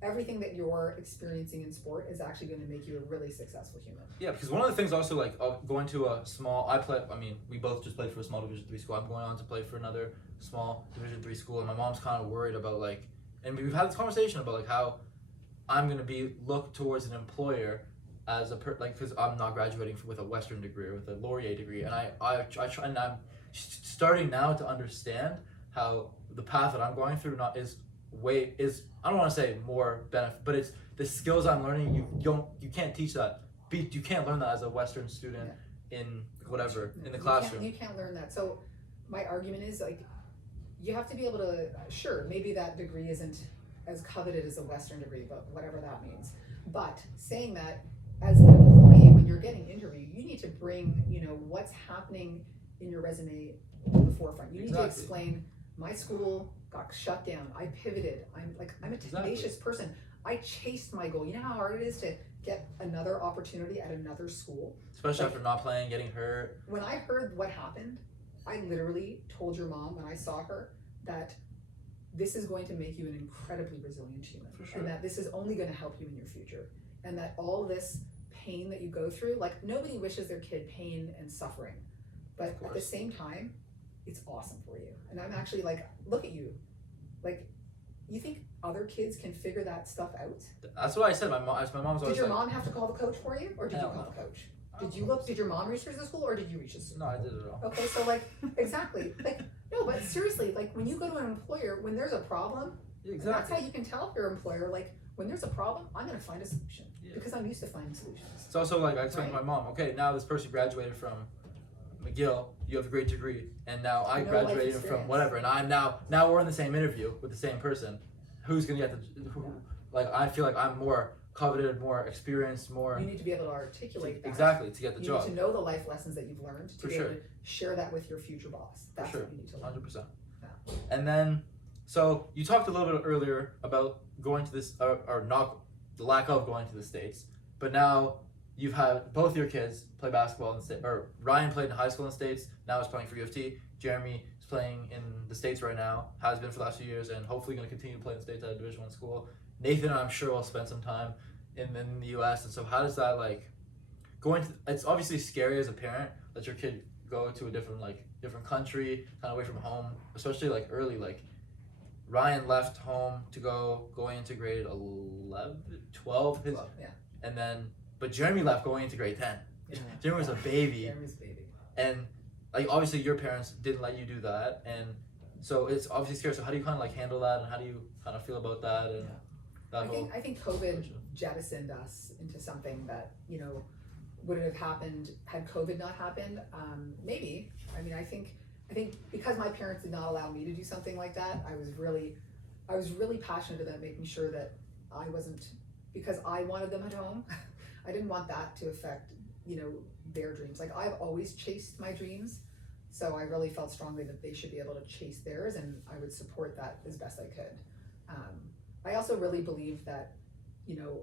everything that you're experiencing in sport is actually going to make you a really successful human. Yeah, because one of the things also, going to a small, we both just played for a small Division 3 school. I'm going on to play for another small Division 3 school, and my mom's kind of worried about, and we've had this conversation about, how I'm going to be looked towards an employer as because I'm not graduating with a Western degree or with a Laurier degree, and I try, and I'm starting now to understand how the path that I'm going through I don't want to say more benefit, but it's the skills I'm learning. You can't teach that. You can't learn that as a Western student in whatever in the classroom. You can't learn that. So my argument is you have to be able to. Sure, maybe that degree isn't as coveted as a Western degree, but whatever that means. But saying that, as an employee, when you're getting interviewed, you need to bring what's happening in your resume to the forefront. You need to explain, my school got shut down. I pivoted. I'm a tenacious person. I chased my goal. You know how hard it is to get another opportunity at another school? Especially after not playing, getting hurt. When I heard what happened, I literally told your mom when I saw her that this is going to make you an incredibly resilient human. For sure. And that this is only going to help you in your future. And that all this pain that you go through, like nobody wishes their kid pain and suffering. But at the same time, it's awesome for you. And I'm actually like, look at you. Like, you think other kids can figure that stuff out? That's what I said. My mom's always Did your like, mom have to call the coach for you? Or did you Hell call no. the coach? Did you look, did your mom research the school or did you reach the school? no, I did it all. Okay, so like, exactly. Like, no, but seriously, like when you go to an employer, when there's a problem, that's Exactly. how you can tell your employer, like, when there's a problem, I'm gonna find a solution. Yeah. Because I'm used to finding solutions. It's also like I explained to my mom, okay, now this person graduated from McGill, you have a great degree, and now I No life graduated from experience. whatever, and I'm now we're in the same interview with the same person. Who's gonna get like I feel like I'm more coveted, more experienced, more You need to be able to articulate that. exactly to get the You job. need to know the life lessons that you've learned to For be sure. able to share that with your future boss. That's sure. what you need to learn. 100%. Yeah. And then, so you talked a little bit earlier about going to this, or not the lack of going to the States, but now you've had both your kids play basketball in the States, or Ryan played in high school in the States, now he's playing for U of T. Jeremy is playing in the States right now, has been for the last few years, and hopefully going to continue to play in the States at a Division I school. Nathan, I'm sure, will spend some time in the U.S., and so how does that, like, it's obviously scary as a parent that your kid go to a different country, kind of away from home, especially like early. Like Ryan left home to going into grade 12, Yeah. and then but Jeremy left going into grade 10. Yeah. Jeremy was a baby, Jeremy's baby. and like obviously your parents didn't let you do that, and so it's obviously scary. So how do you kind of like handle that, and how do you kind of feel about that, and that whole? I think COVID jettisoned us into something that, you know, would have happened had COVID not happened. Maybe. I mean, I think because my parents did not allow me to do something like that, I was really passionate about making sure that I wasn't, because I wanted them at home. I didn't want that to affect, you know, their dreams. Like I've always chased my dreams, so I really felt strongly that they should be able to chase theirs, and I would support that as best I could. I also really believe that, you know,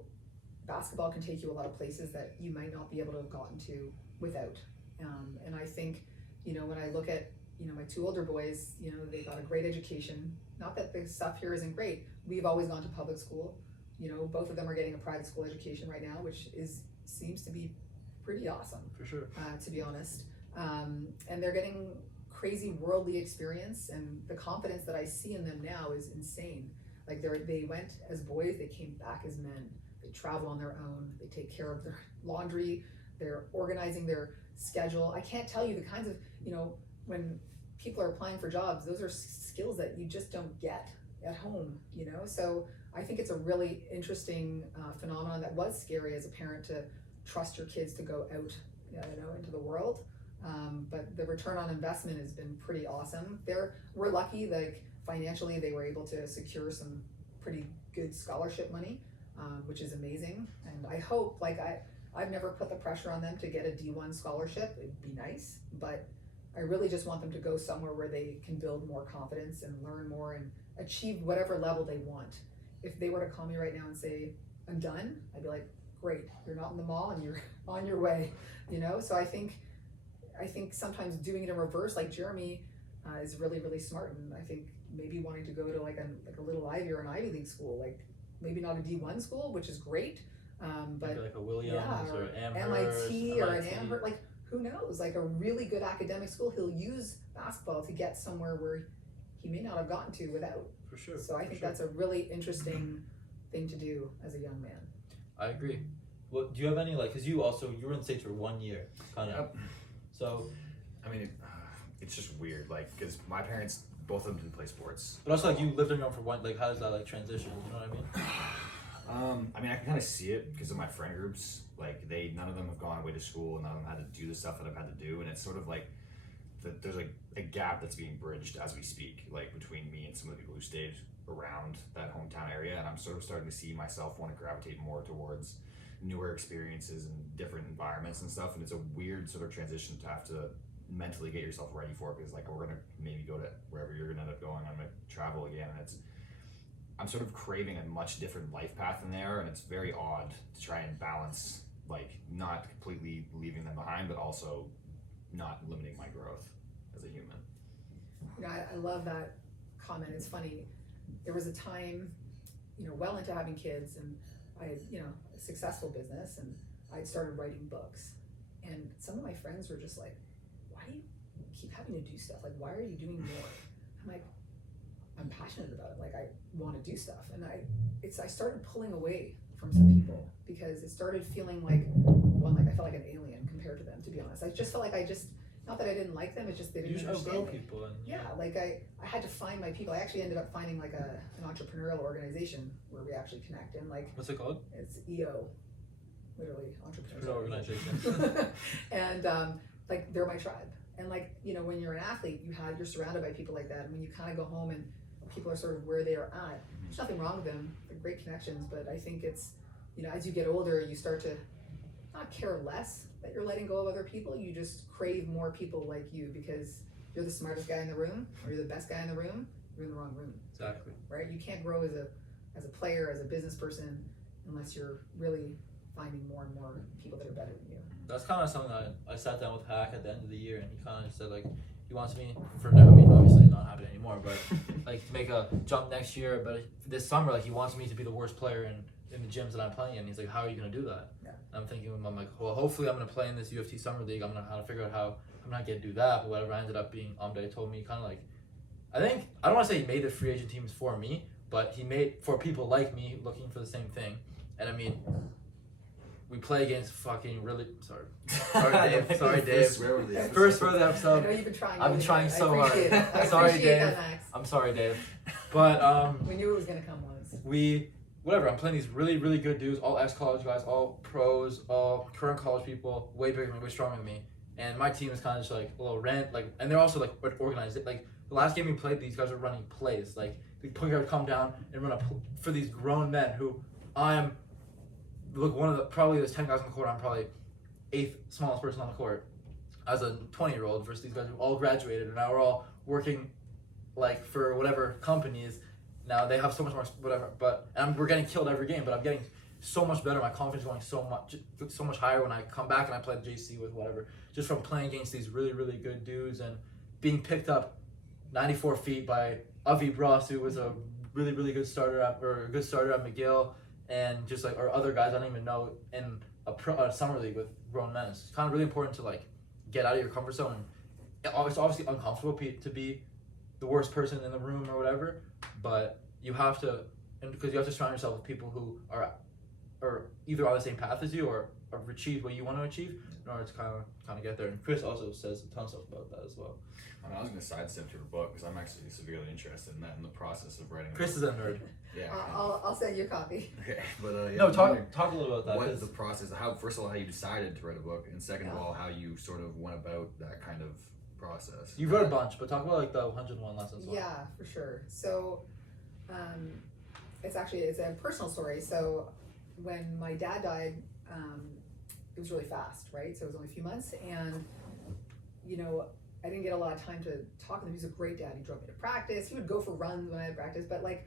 basketball can take you a lot of places that you might not be able to have gotten to without. And I think, you know, when I look at, you know, my two older boys, you know, they got a great education. Not that the stuff here isn't great. We've always gone to public school. You know, both of them are getting a private school education right now, which seems to be pretty awesome, For sure. to be honest. And they're getting crazy worldly experience, and the confidence that I see in them now is insane. Like they went as boys, they came back as men. They travel on their own. They take care of their laundry. They're organizing their schedule. I can't tell you the kinds of, you know, when people are applying for jobs, those are skills that you just don't get at home, you know? So I think it's a really interesting phenomenon that was scary as a parent to trust your kids to go out, you know, into the world. But the return on investment has been pretty awesome. We're lucky, like financially, they were able to secure some pretty good scholarship money, which is amazing. And I hope, like I've never put the pressure on them to get a D1 scholarship. It'd be nice, but I really just want them to go somewhere where they can build more confidence and learn more and achieve whatever level they want. If they were to call me right now and say, I'm done, I'd be like, great, you're not in the mall and you're on your way, you know? So I think sometimes doing it in reverse, like Jeremy is really, really smart. And I think maybe wanting to go to like a little Ivy or an Ivy League school, like maybe not a D1 school, which is great, but Maybe like a Williams or Amherst, MIT or an Amherst, like who knows, like a really good academic school, he'll use basketball to get somewhere where he may not have gotten to without. For sure. So I think that's a really interesting thing to do as a young man. I agree. Well, do you have any because you were in the States for 1 year, kind of. Yep. So, I mean, it's just weird, like, because my parents, both of them didn't play sports. but also you lived on your own for one. Like, how does that transition? You know what I mean? I mean, I can kind of see it because of my friend groups. Like, none of them have gone away to school, and none of them had to do the stuff that I've had to do, and it's sort of like there's like a gap that's being bridged as we speak, like between me and some of the people who stayed around that hometown area, and I'm sort of starting to see myself want to gravitate more towards newer experiences and different environments and stuff, and it's a weird sort of transition to have to mentally get yourself ready for it, because like we're gonna maybe go to wherever you're gonna end up going. I'm gonna travel again, and I'm sort of craving a much different life path in there, and it's very odd to try and balance, like not completely leaving them behind, but also not limiting my growth as a human. You know, I love that comment. It's funny. There was a time, you know, well into having kids, and I had, you know, a successful business, and I started writing books. And some of my friends were just like, why do you keep having to do stuff? Like, why are you doing more? I'm like, I'm passionate about it. Like, I want to do stuff. And I started pulling away from some people because it started feeling like, one, like I felt like an alien compared to them, to be honest. I just felt like not that I didn't like them, it's just they didn't understand me. People. And, yeah, like I had to find my people. I actually ended up finding like an entrepreneurial organization where we actually connect. And like, what's it called? it's EO, literally entrepreneurial Organization. And like they're my tribe. And like, you know, when you're an athlete, you're surrounded by people like that. And when you kind of go home and people are sort of where they are at, there's nothing wrong with them. They're great connections, but I think it's, you know, as you get older, you start to not care less that you're letting go of other people. You just crave more people like you because you're the smartest guy in the room, or you're the best guy in the room. You're in the wrong room. Exactly. Right? You can't grow as a player, as a business person, unless you're really finding more and more people that are better than you. That's kind of something that I sat down with Hack at the end of the year, and he kind of said like he wants me for now. I mean, obviously it's not happening anymore, but like to make a jump next year. But this summer, like he wants me to be the worst player in the gyms that I'm playing in. He's like, how are you gonna do that? Yeah. And I'm thinking, I'm like, well, hopefully I'm gonna play in this UFT summer league. I'm gonna figure out how I'm not gonna do that. But whatever ended up being, Amde told me kind of like, I don't want to say he made the free agent teams for me, but he made for people like me looking for the same thing. And I mean, we play against fucking really sorry Dave. Sorry Dave. First swear of the I episode. know you've been trying. I've been trying so hard. I Sorry, appreciate Dave. that, Max. I'm sorry, Dave. But We knew it was gonna come once. I'm playing these really, really good dudes, all ex-college guys, all pros, all current college people, way bigger than me, way stronger than me. And my team is kind of just like a little rent, like, and they're also like organized. Like the last game we played, these guys were running plays. Like the point guard would come down and run for these grown men who probably there's 10 guys on the court. I'm probably 8th smallest person on the court as a 20-year-old versus these guys who all graduated and now we're all working like for whatever companies. Now they have so much more whatever, and we're getting killed every game. But I'm getting so much better. My confidence is going so much higher when I come back and I play JC with whatever. Just from playing against these really, really good dudes and being picked up 94 feet by Avi Bross, who was a really, really good starter at McGill, and just like or other guys I don't even know in a summer league with grown men. It's kind of really important to like get out of your comfort zone. It's obviously uncomfortable to be the worst person in the room or whatever, but you have to, and because you have to surround yourself with people who are either on the same path as you or achieve what you want to achieve in order to kind of get there. And Chris also says a ton of stuff about that as well. I was going to sidestep to her book because I'm actually severely interested in that in the process of writing. Chris is a nerd. Yeah. I'll send you a copy. Okay, but yeah, No, talk a little about that. What is the process? First of all, how you decided to write a book, and second of all, how you sort of went about that kind of process. You wrote a bunch, but talk about like the 101 lessons. Yeah, for sure. So, it's a personal story. So, when my dad died, it was really fast, right? So it was only a few months, and you know, I didn't get a lot of time to talk with him. He was a great dad. He drove me to practice. He would go for runs when I had practice, but like,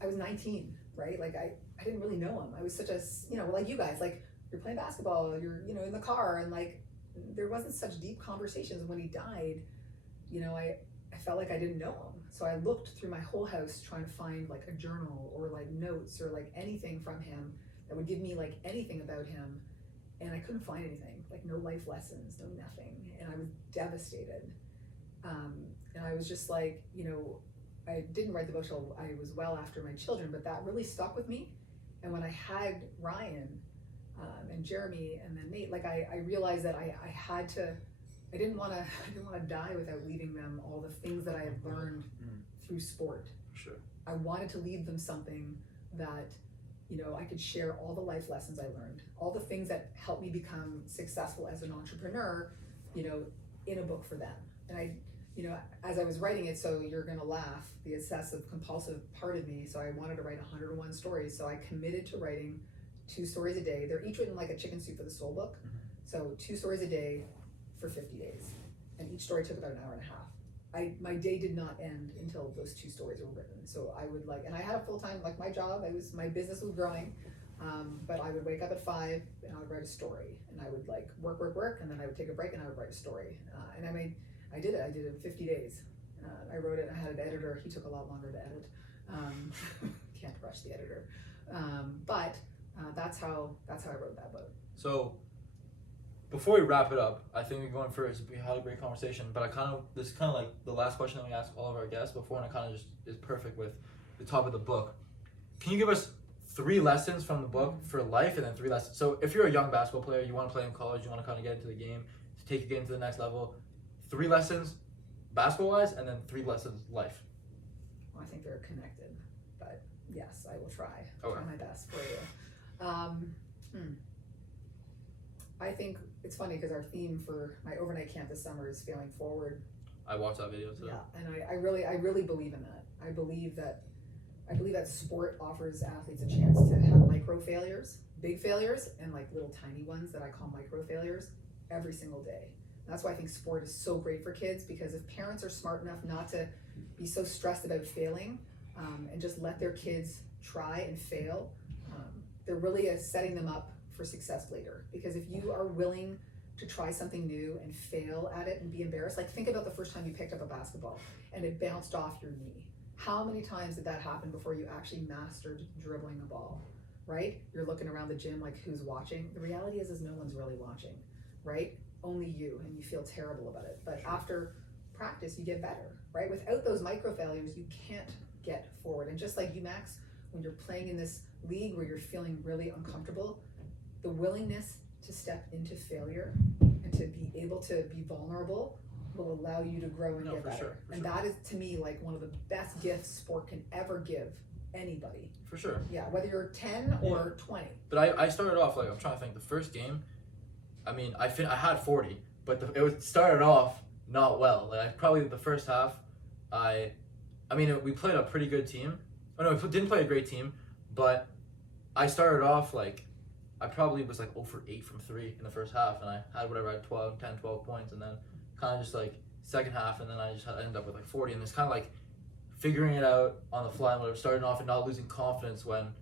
I was 19, right? Like I didn't really know him. I was such a, you know, like you guys, like you're playing basketball, you're, you know, in the car, and like there wasn't such deep conversations. When he died, you know, I felt like I didn't know him. So I looked through my whole house trying to find like a journal or like notes or like anything from him that would give me like anything about him. And I couldn't find anything, like no life lessons, no nothing. And I was devastated. And I was just like, you know, I didn't write the book till I was well after my children, but that really stuck with me. And when I had Ryan and Jeremy and then Nate, like I realized that I didn't want to die without leaving them all the things that I had learned through sport. Sure. I wanted to leave them something that, you know, I could share all the life lessons I learned, all the things that helped me become successful as an entrepreneur, you know, in a book for them. And I, you know, as I was writing it, so you're gonna laugh, the obsessive compulsive part of me, so I wanted to write 101 stories. So I committed to writing 2 stories a day. They're each written like a Chicken Soup for the Soul book. So 2 stories a day for 50 days. and each story took about an hour and a half. My day did not end until those 2 stories were written. So I would and I had a full-time, like my job, my business was growing, but I would wake up at 5 and I would write a story, and I would like work, and then I would take a break and I would write a it. And I did it in 50 days. I wrote it, I had an editor, he took a lot longer to edit. Can't rush the editor. But that's how I wrote that book. So before we wrap it up, I think we're going first. We had a great conversation, but this is kind of like the last question that we ask all of our guests before, and it kind of just is perfect with the top of the book. Can you give us 3 lessons from the book for life, and then 3 lessons? So if you're a young basketball player, you want to play in college, you want to kind of get into the game, to take your game to the next level, 3 lessons basketball-wise, and then 3 lessons life. Well, I think they're connected, but yes, I will try. Okay. Try my best for you. I think it's funny because our theme for my overnight camp this summer is failing forward. I watched that video too. Yeah, and I really believe in that. I believe that sport offers athletes a chance to have micro failures, big failures, and like little tiny ones that I call micro failures every single day. That's why I think sport is so great for kids, because if parents are smart enough not to be so stressed about failing, and just let their kids try and fail, they're really setting them up for success later. Because if you are willing to try something new and fail at it and be embarrassed, like think about the first time you picked up a basketball and it bounced off your knee. How many times did that happen before you actually mastered dribbling a ball, right? You're looking around the gym like, who's watching? The reality is no one's really watching, right? Only you, and you feel terrible about it. But after practice, you get better, right? Without those micro failures, you can't get forward. And just like you, Max, when you're playing in this league where you're feeling really uncomfortable, the willingness to step into failure and to be able to be vulnerable will allow you to grow and get better. And that is, to me, like one of the best gifts sport can ever give anybody. For sure. Yeah, whether you're 10 or 20. But I started off, like, I'm trying to think, the first game, I mean, I had 40, but it started off not well. Like, probably the first half, we played a pretty good team. Oh no, we didn't play a great team, but I started off, like, I probably was like 0 for 8 from 3 in the first half, and I had whatever, I had 12 points, and then kind of just like second half, and then I ended up with like 40, and it's kind of like figuring it out on the fly and whatever, starting off and not losing confidence when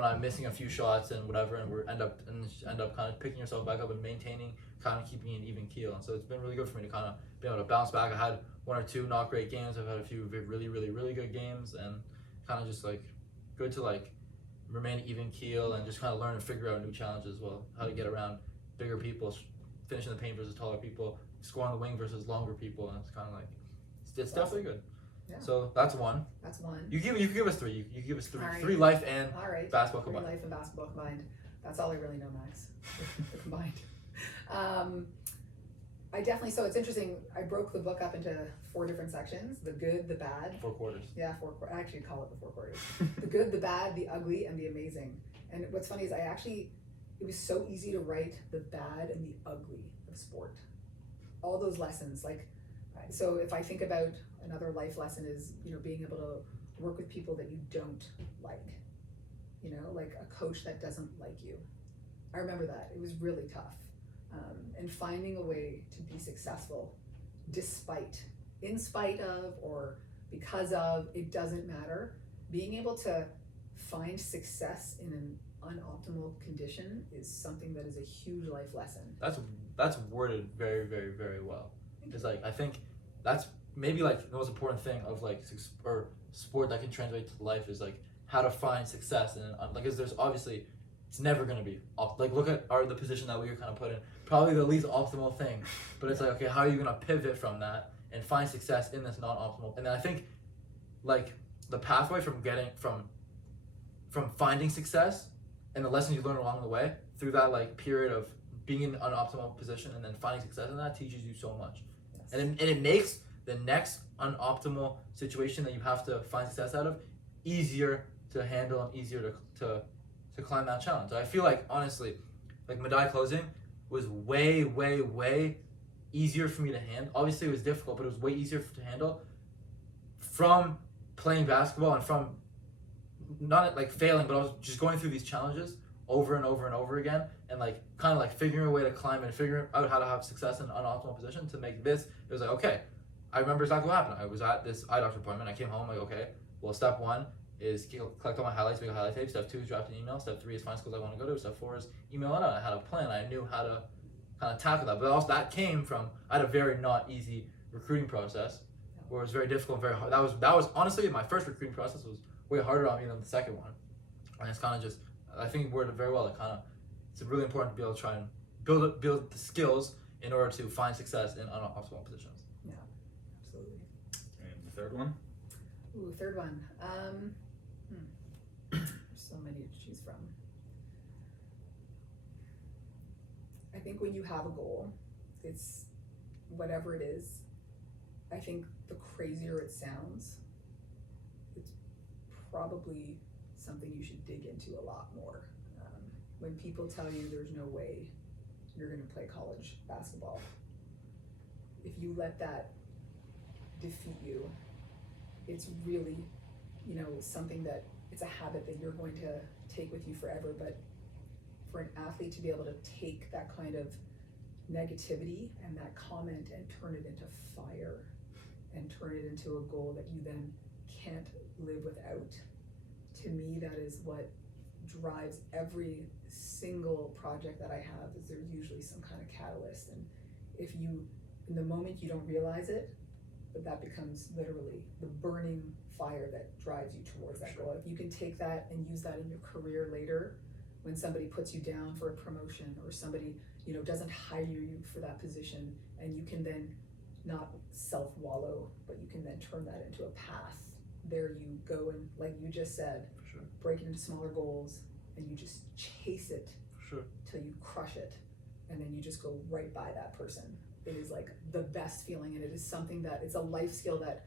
I'm missing a few shots and whatever, and end up kind of picking yourself back up and maintaining, kind of keeping an even keel. And so it's been really good for me to kind of be able to bounce back. I had 1 or 2 not great games. I've had a few really, really, really good games, and kind of just like good to like remain even keel and just kind of learn and figure out new challenges as well. How to get around bigger people, finishing the paint versus taller people, score on the wing versus longer people, and it's kind of like it's definitely good. Yeah. So that's 1. That's 1. You give us 3. You give us 3. Right. 3 life and basketball 3 combined. life and basketball combined. That's all I really know, Max. The combined. I definitely. So it's interesting. I broke the book up into 4 different sections: the good, the bad. 4 quarters. Yeah, 4. I actually call it the 4 quarters: the good, the bad, the ugly, and the amazing. And what's funny is it was so easy to write the bad and the ugly of sport. All those lessons, like, so if I think about another life lesson is, being able to work with people that you don't like, like a coach that doesn't like you. I remember that. It was really tough. And finding a way to be successful in spite of, or because of, it doesn't matter. Being able to find success in an unoptimal condition is something that is a huge life lesson. That's worded very, very, very well. It's like, I think that's maybe like the most important thing of like or sport that can translate to life is like how to find success, and like, because there's obviously, it's never gonna be like, look at the position that we were kind of put in, probably the least optimal thing, but it's like, okay, how are you gonna pivot from that and find success in this non-optimal? And then I think like the pathway from finding success and the lessons you learn along the way through that like period of being in an unoptimal position and then finding success in that teaches you so much. Yes. And it makes the next unoptimal situation that you have to find success out of easier to handle and easier to climb that challenge. I feel like, honestly, like Madai closing was way, way, way easier for me to handle. Obviously it was difficult, but it was way easier to handle from playing basketball and from not like failing, but I was just going through these challenges over and over and over again, and like kind of like figuring a way to climb and figuring out how to have success in an optimal position to make this. It was like, okay, I remember exactly what happened. I was at this eye doctor appointment. I came home like, okay, well, step 1 is collect all my highlights, make a highlight tape. Step 2 is draft an email. Step 3 is find schools I want to go to. Step 4 is email it out. I had a plan. I knew how to kind of tackle that. But also that came from, I had a very not easy recruiting process where it was very difficult, very hard. That was honestly, my first recruiting process was way harder on me than the second one. And it's kind of just, I think it worded very well. It kind of, it's really important to be able to try and build the skills in order to find success in optimal positions. Yeah, absolutely. And the third one? Ooh, third one. There's so many to choose from. I think when you have a goal, it's whatever it is, I think the crazier it sounds, it's probably something you should dig into a lot more. When people tell you there's no way you're going to play college basketball, if you let that defeat you, it's really, something that it's a habit that you're going to take with you forever. But for an athlete to be able to take that kind of negativity and that comment and turn it into fire and turn it into a goal that you then can't live without, to me, that is what drives every single project that I have. Is there's usually some kind of catalyst, and if you, in the moment, you don't realize it, but that becomes literally the burning fire that drives you towards that goal. If you can take that and use that in your career later, when somebody puts you down for a promotion or somebody doesn't hire you for that position, and you can then not self-wallow, but you can then turn that into a path. There you go, and like you just said, break it into smaller goals, and you just chase it till you crush it, and then you just go right by that person. It is like the best feeling, and it is something that it's a life skill that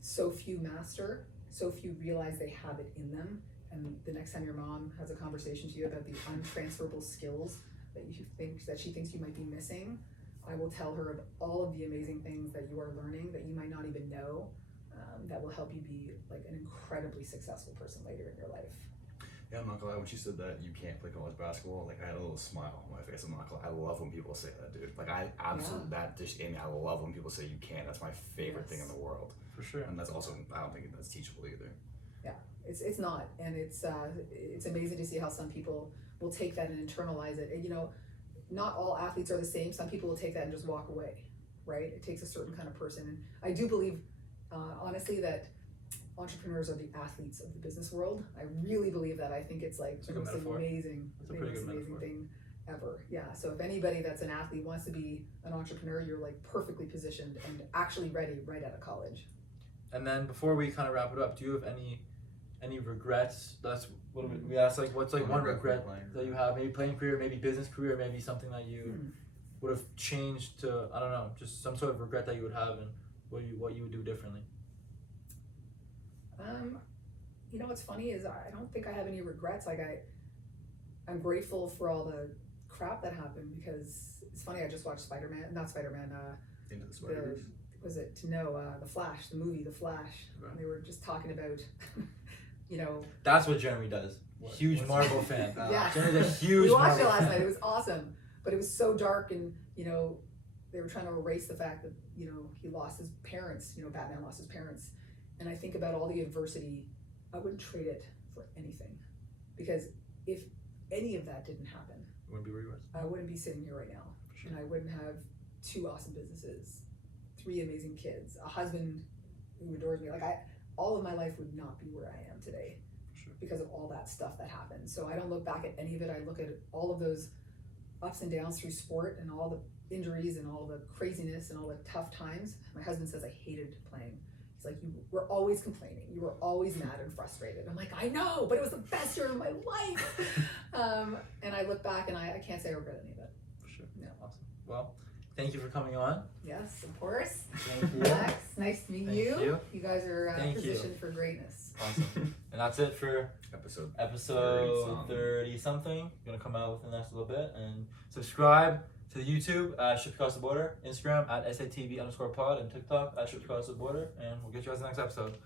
so few master, so few realize they have it in them. And the next time your mom has a conversation to you about the untransferable skills that she thinks you might be missing, I will tell her of all of the amazing things that you are learning that you might not even know, that will help you be like an incredibly successful person later in your life. Yeah, I'm not gonna lie, when she said that you can't play college basketball, like I had a little smile on my face. I'm not gonna lie, I love when people say that, dude. Like I absolutely, that just, Amy, I love when people say you can't. That's my favorite thing in the world. For sure. And that's also, I don't think that's teachable either. Yeah, it's not, and it's amazing to see how some people will take that and internalize it. And not all athletes are the same. Some people will take that and just walk away, right? It takes a certain kind of person, and I do believe, honestly, that entrepreneurs are the athletes of the business world. I really believe that. I think it's like the most amazing thing ever. Yeah. So if anybody that's an athlete wants to be an entrepreneur, you're like perfectly positioned and actually ready right out of college. And then before we kind of wrap it up, do you have any regrets? That's what we asked. Like, what's like one regret that you have? Maybe playing career, maybe business career, maybe something that you would have changed to. I don't know, just some sort of regret that you would have, and what you would do differently. What's funny is I don't think I have any regrets. Like I'm grateful for all the crap that happened, because it's funny. I just watched Into the Spider-Verse. The Flash, the movie The Flash. Right. They were just talking about, That's what Jeremy does. Huge Marvel fan. Yeah. Jeremy's a huge. We watched Marvel it last fan. night. It was awesome, but it was so dark, and they were trying to erase the fact that he lost his parents. Batman lost his parents, and I think about all the adversity. I wouldn't trade it for anything, because if any of that didn't happen, Wouldn't be where you are. I wouldn't be sitting here right now, and I wouldn't have 2 awesome businesses, 3 amazing kids, a husband who adores me. Like all of my life would not be where I am today, because of all that stuff that happened. So I don't look back at any of it. I look at all of those ups and downs through sport, and all the injuries and all the craziness and all the tough times. My husband says I hated playing. He's like, you were always complaining. You were always mad and frustrated. I'm like, I know, but it was the best year of my life. And I look back and I can't say I regret any of it. For sure. Yeah. Awesome. Well, thank you for coming on. Yes, of course. Thank you. Max, nice to meet Thank you. you. You guys are Thank you. positioned for greatness. Awesome. And that's it for Episode episode 30 something. Gonna come out within the next little bit, and subscribe to the YouTube at Shift Across the Border, Instagram at SATV_pod, and TikTok at Shift Across the Border, and we'll get you guys in the next episode.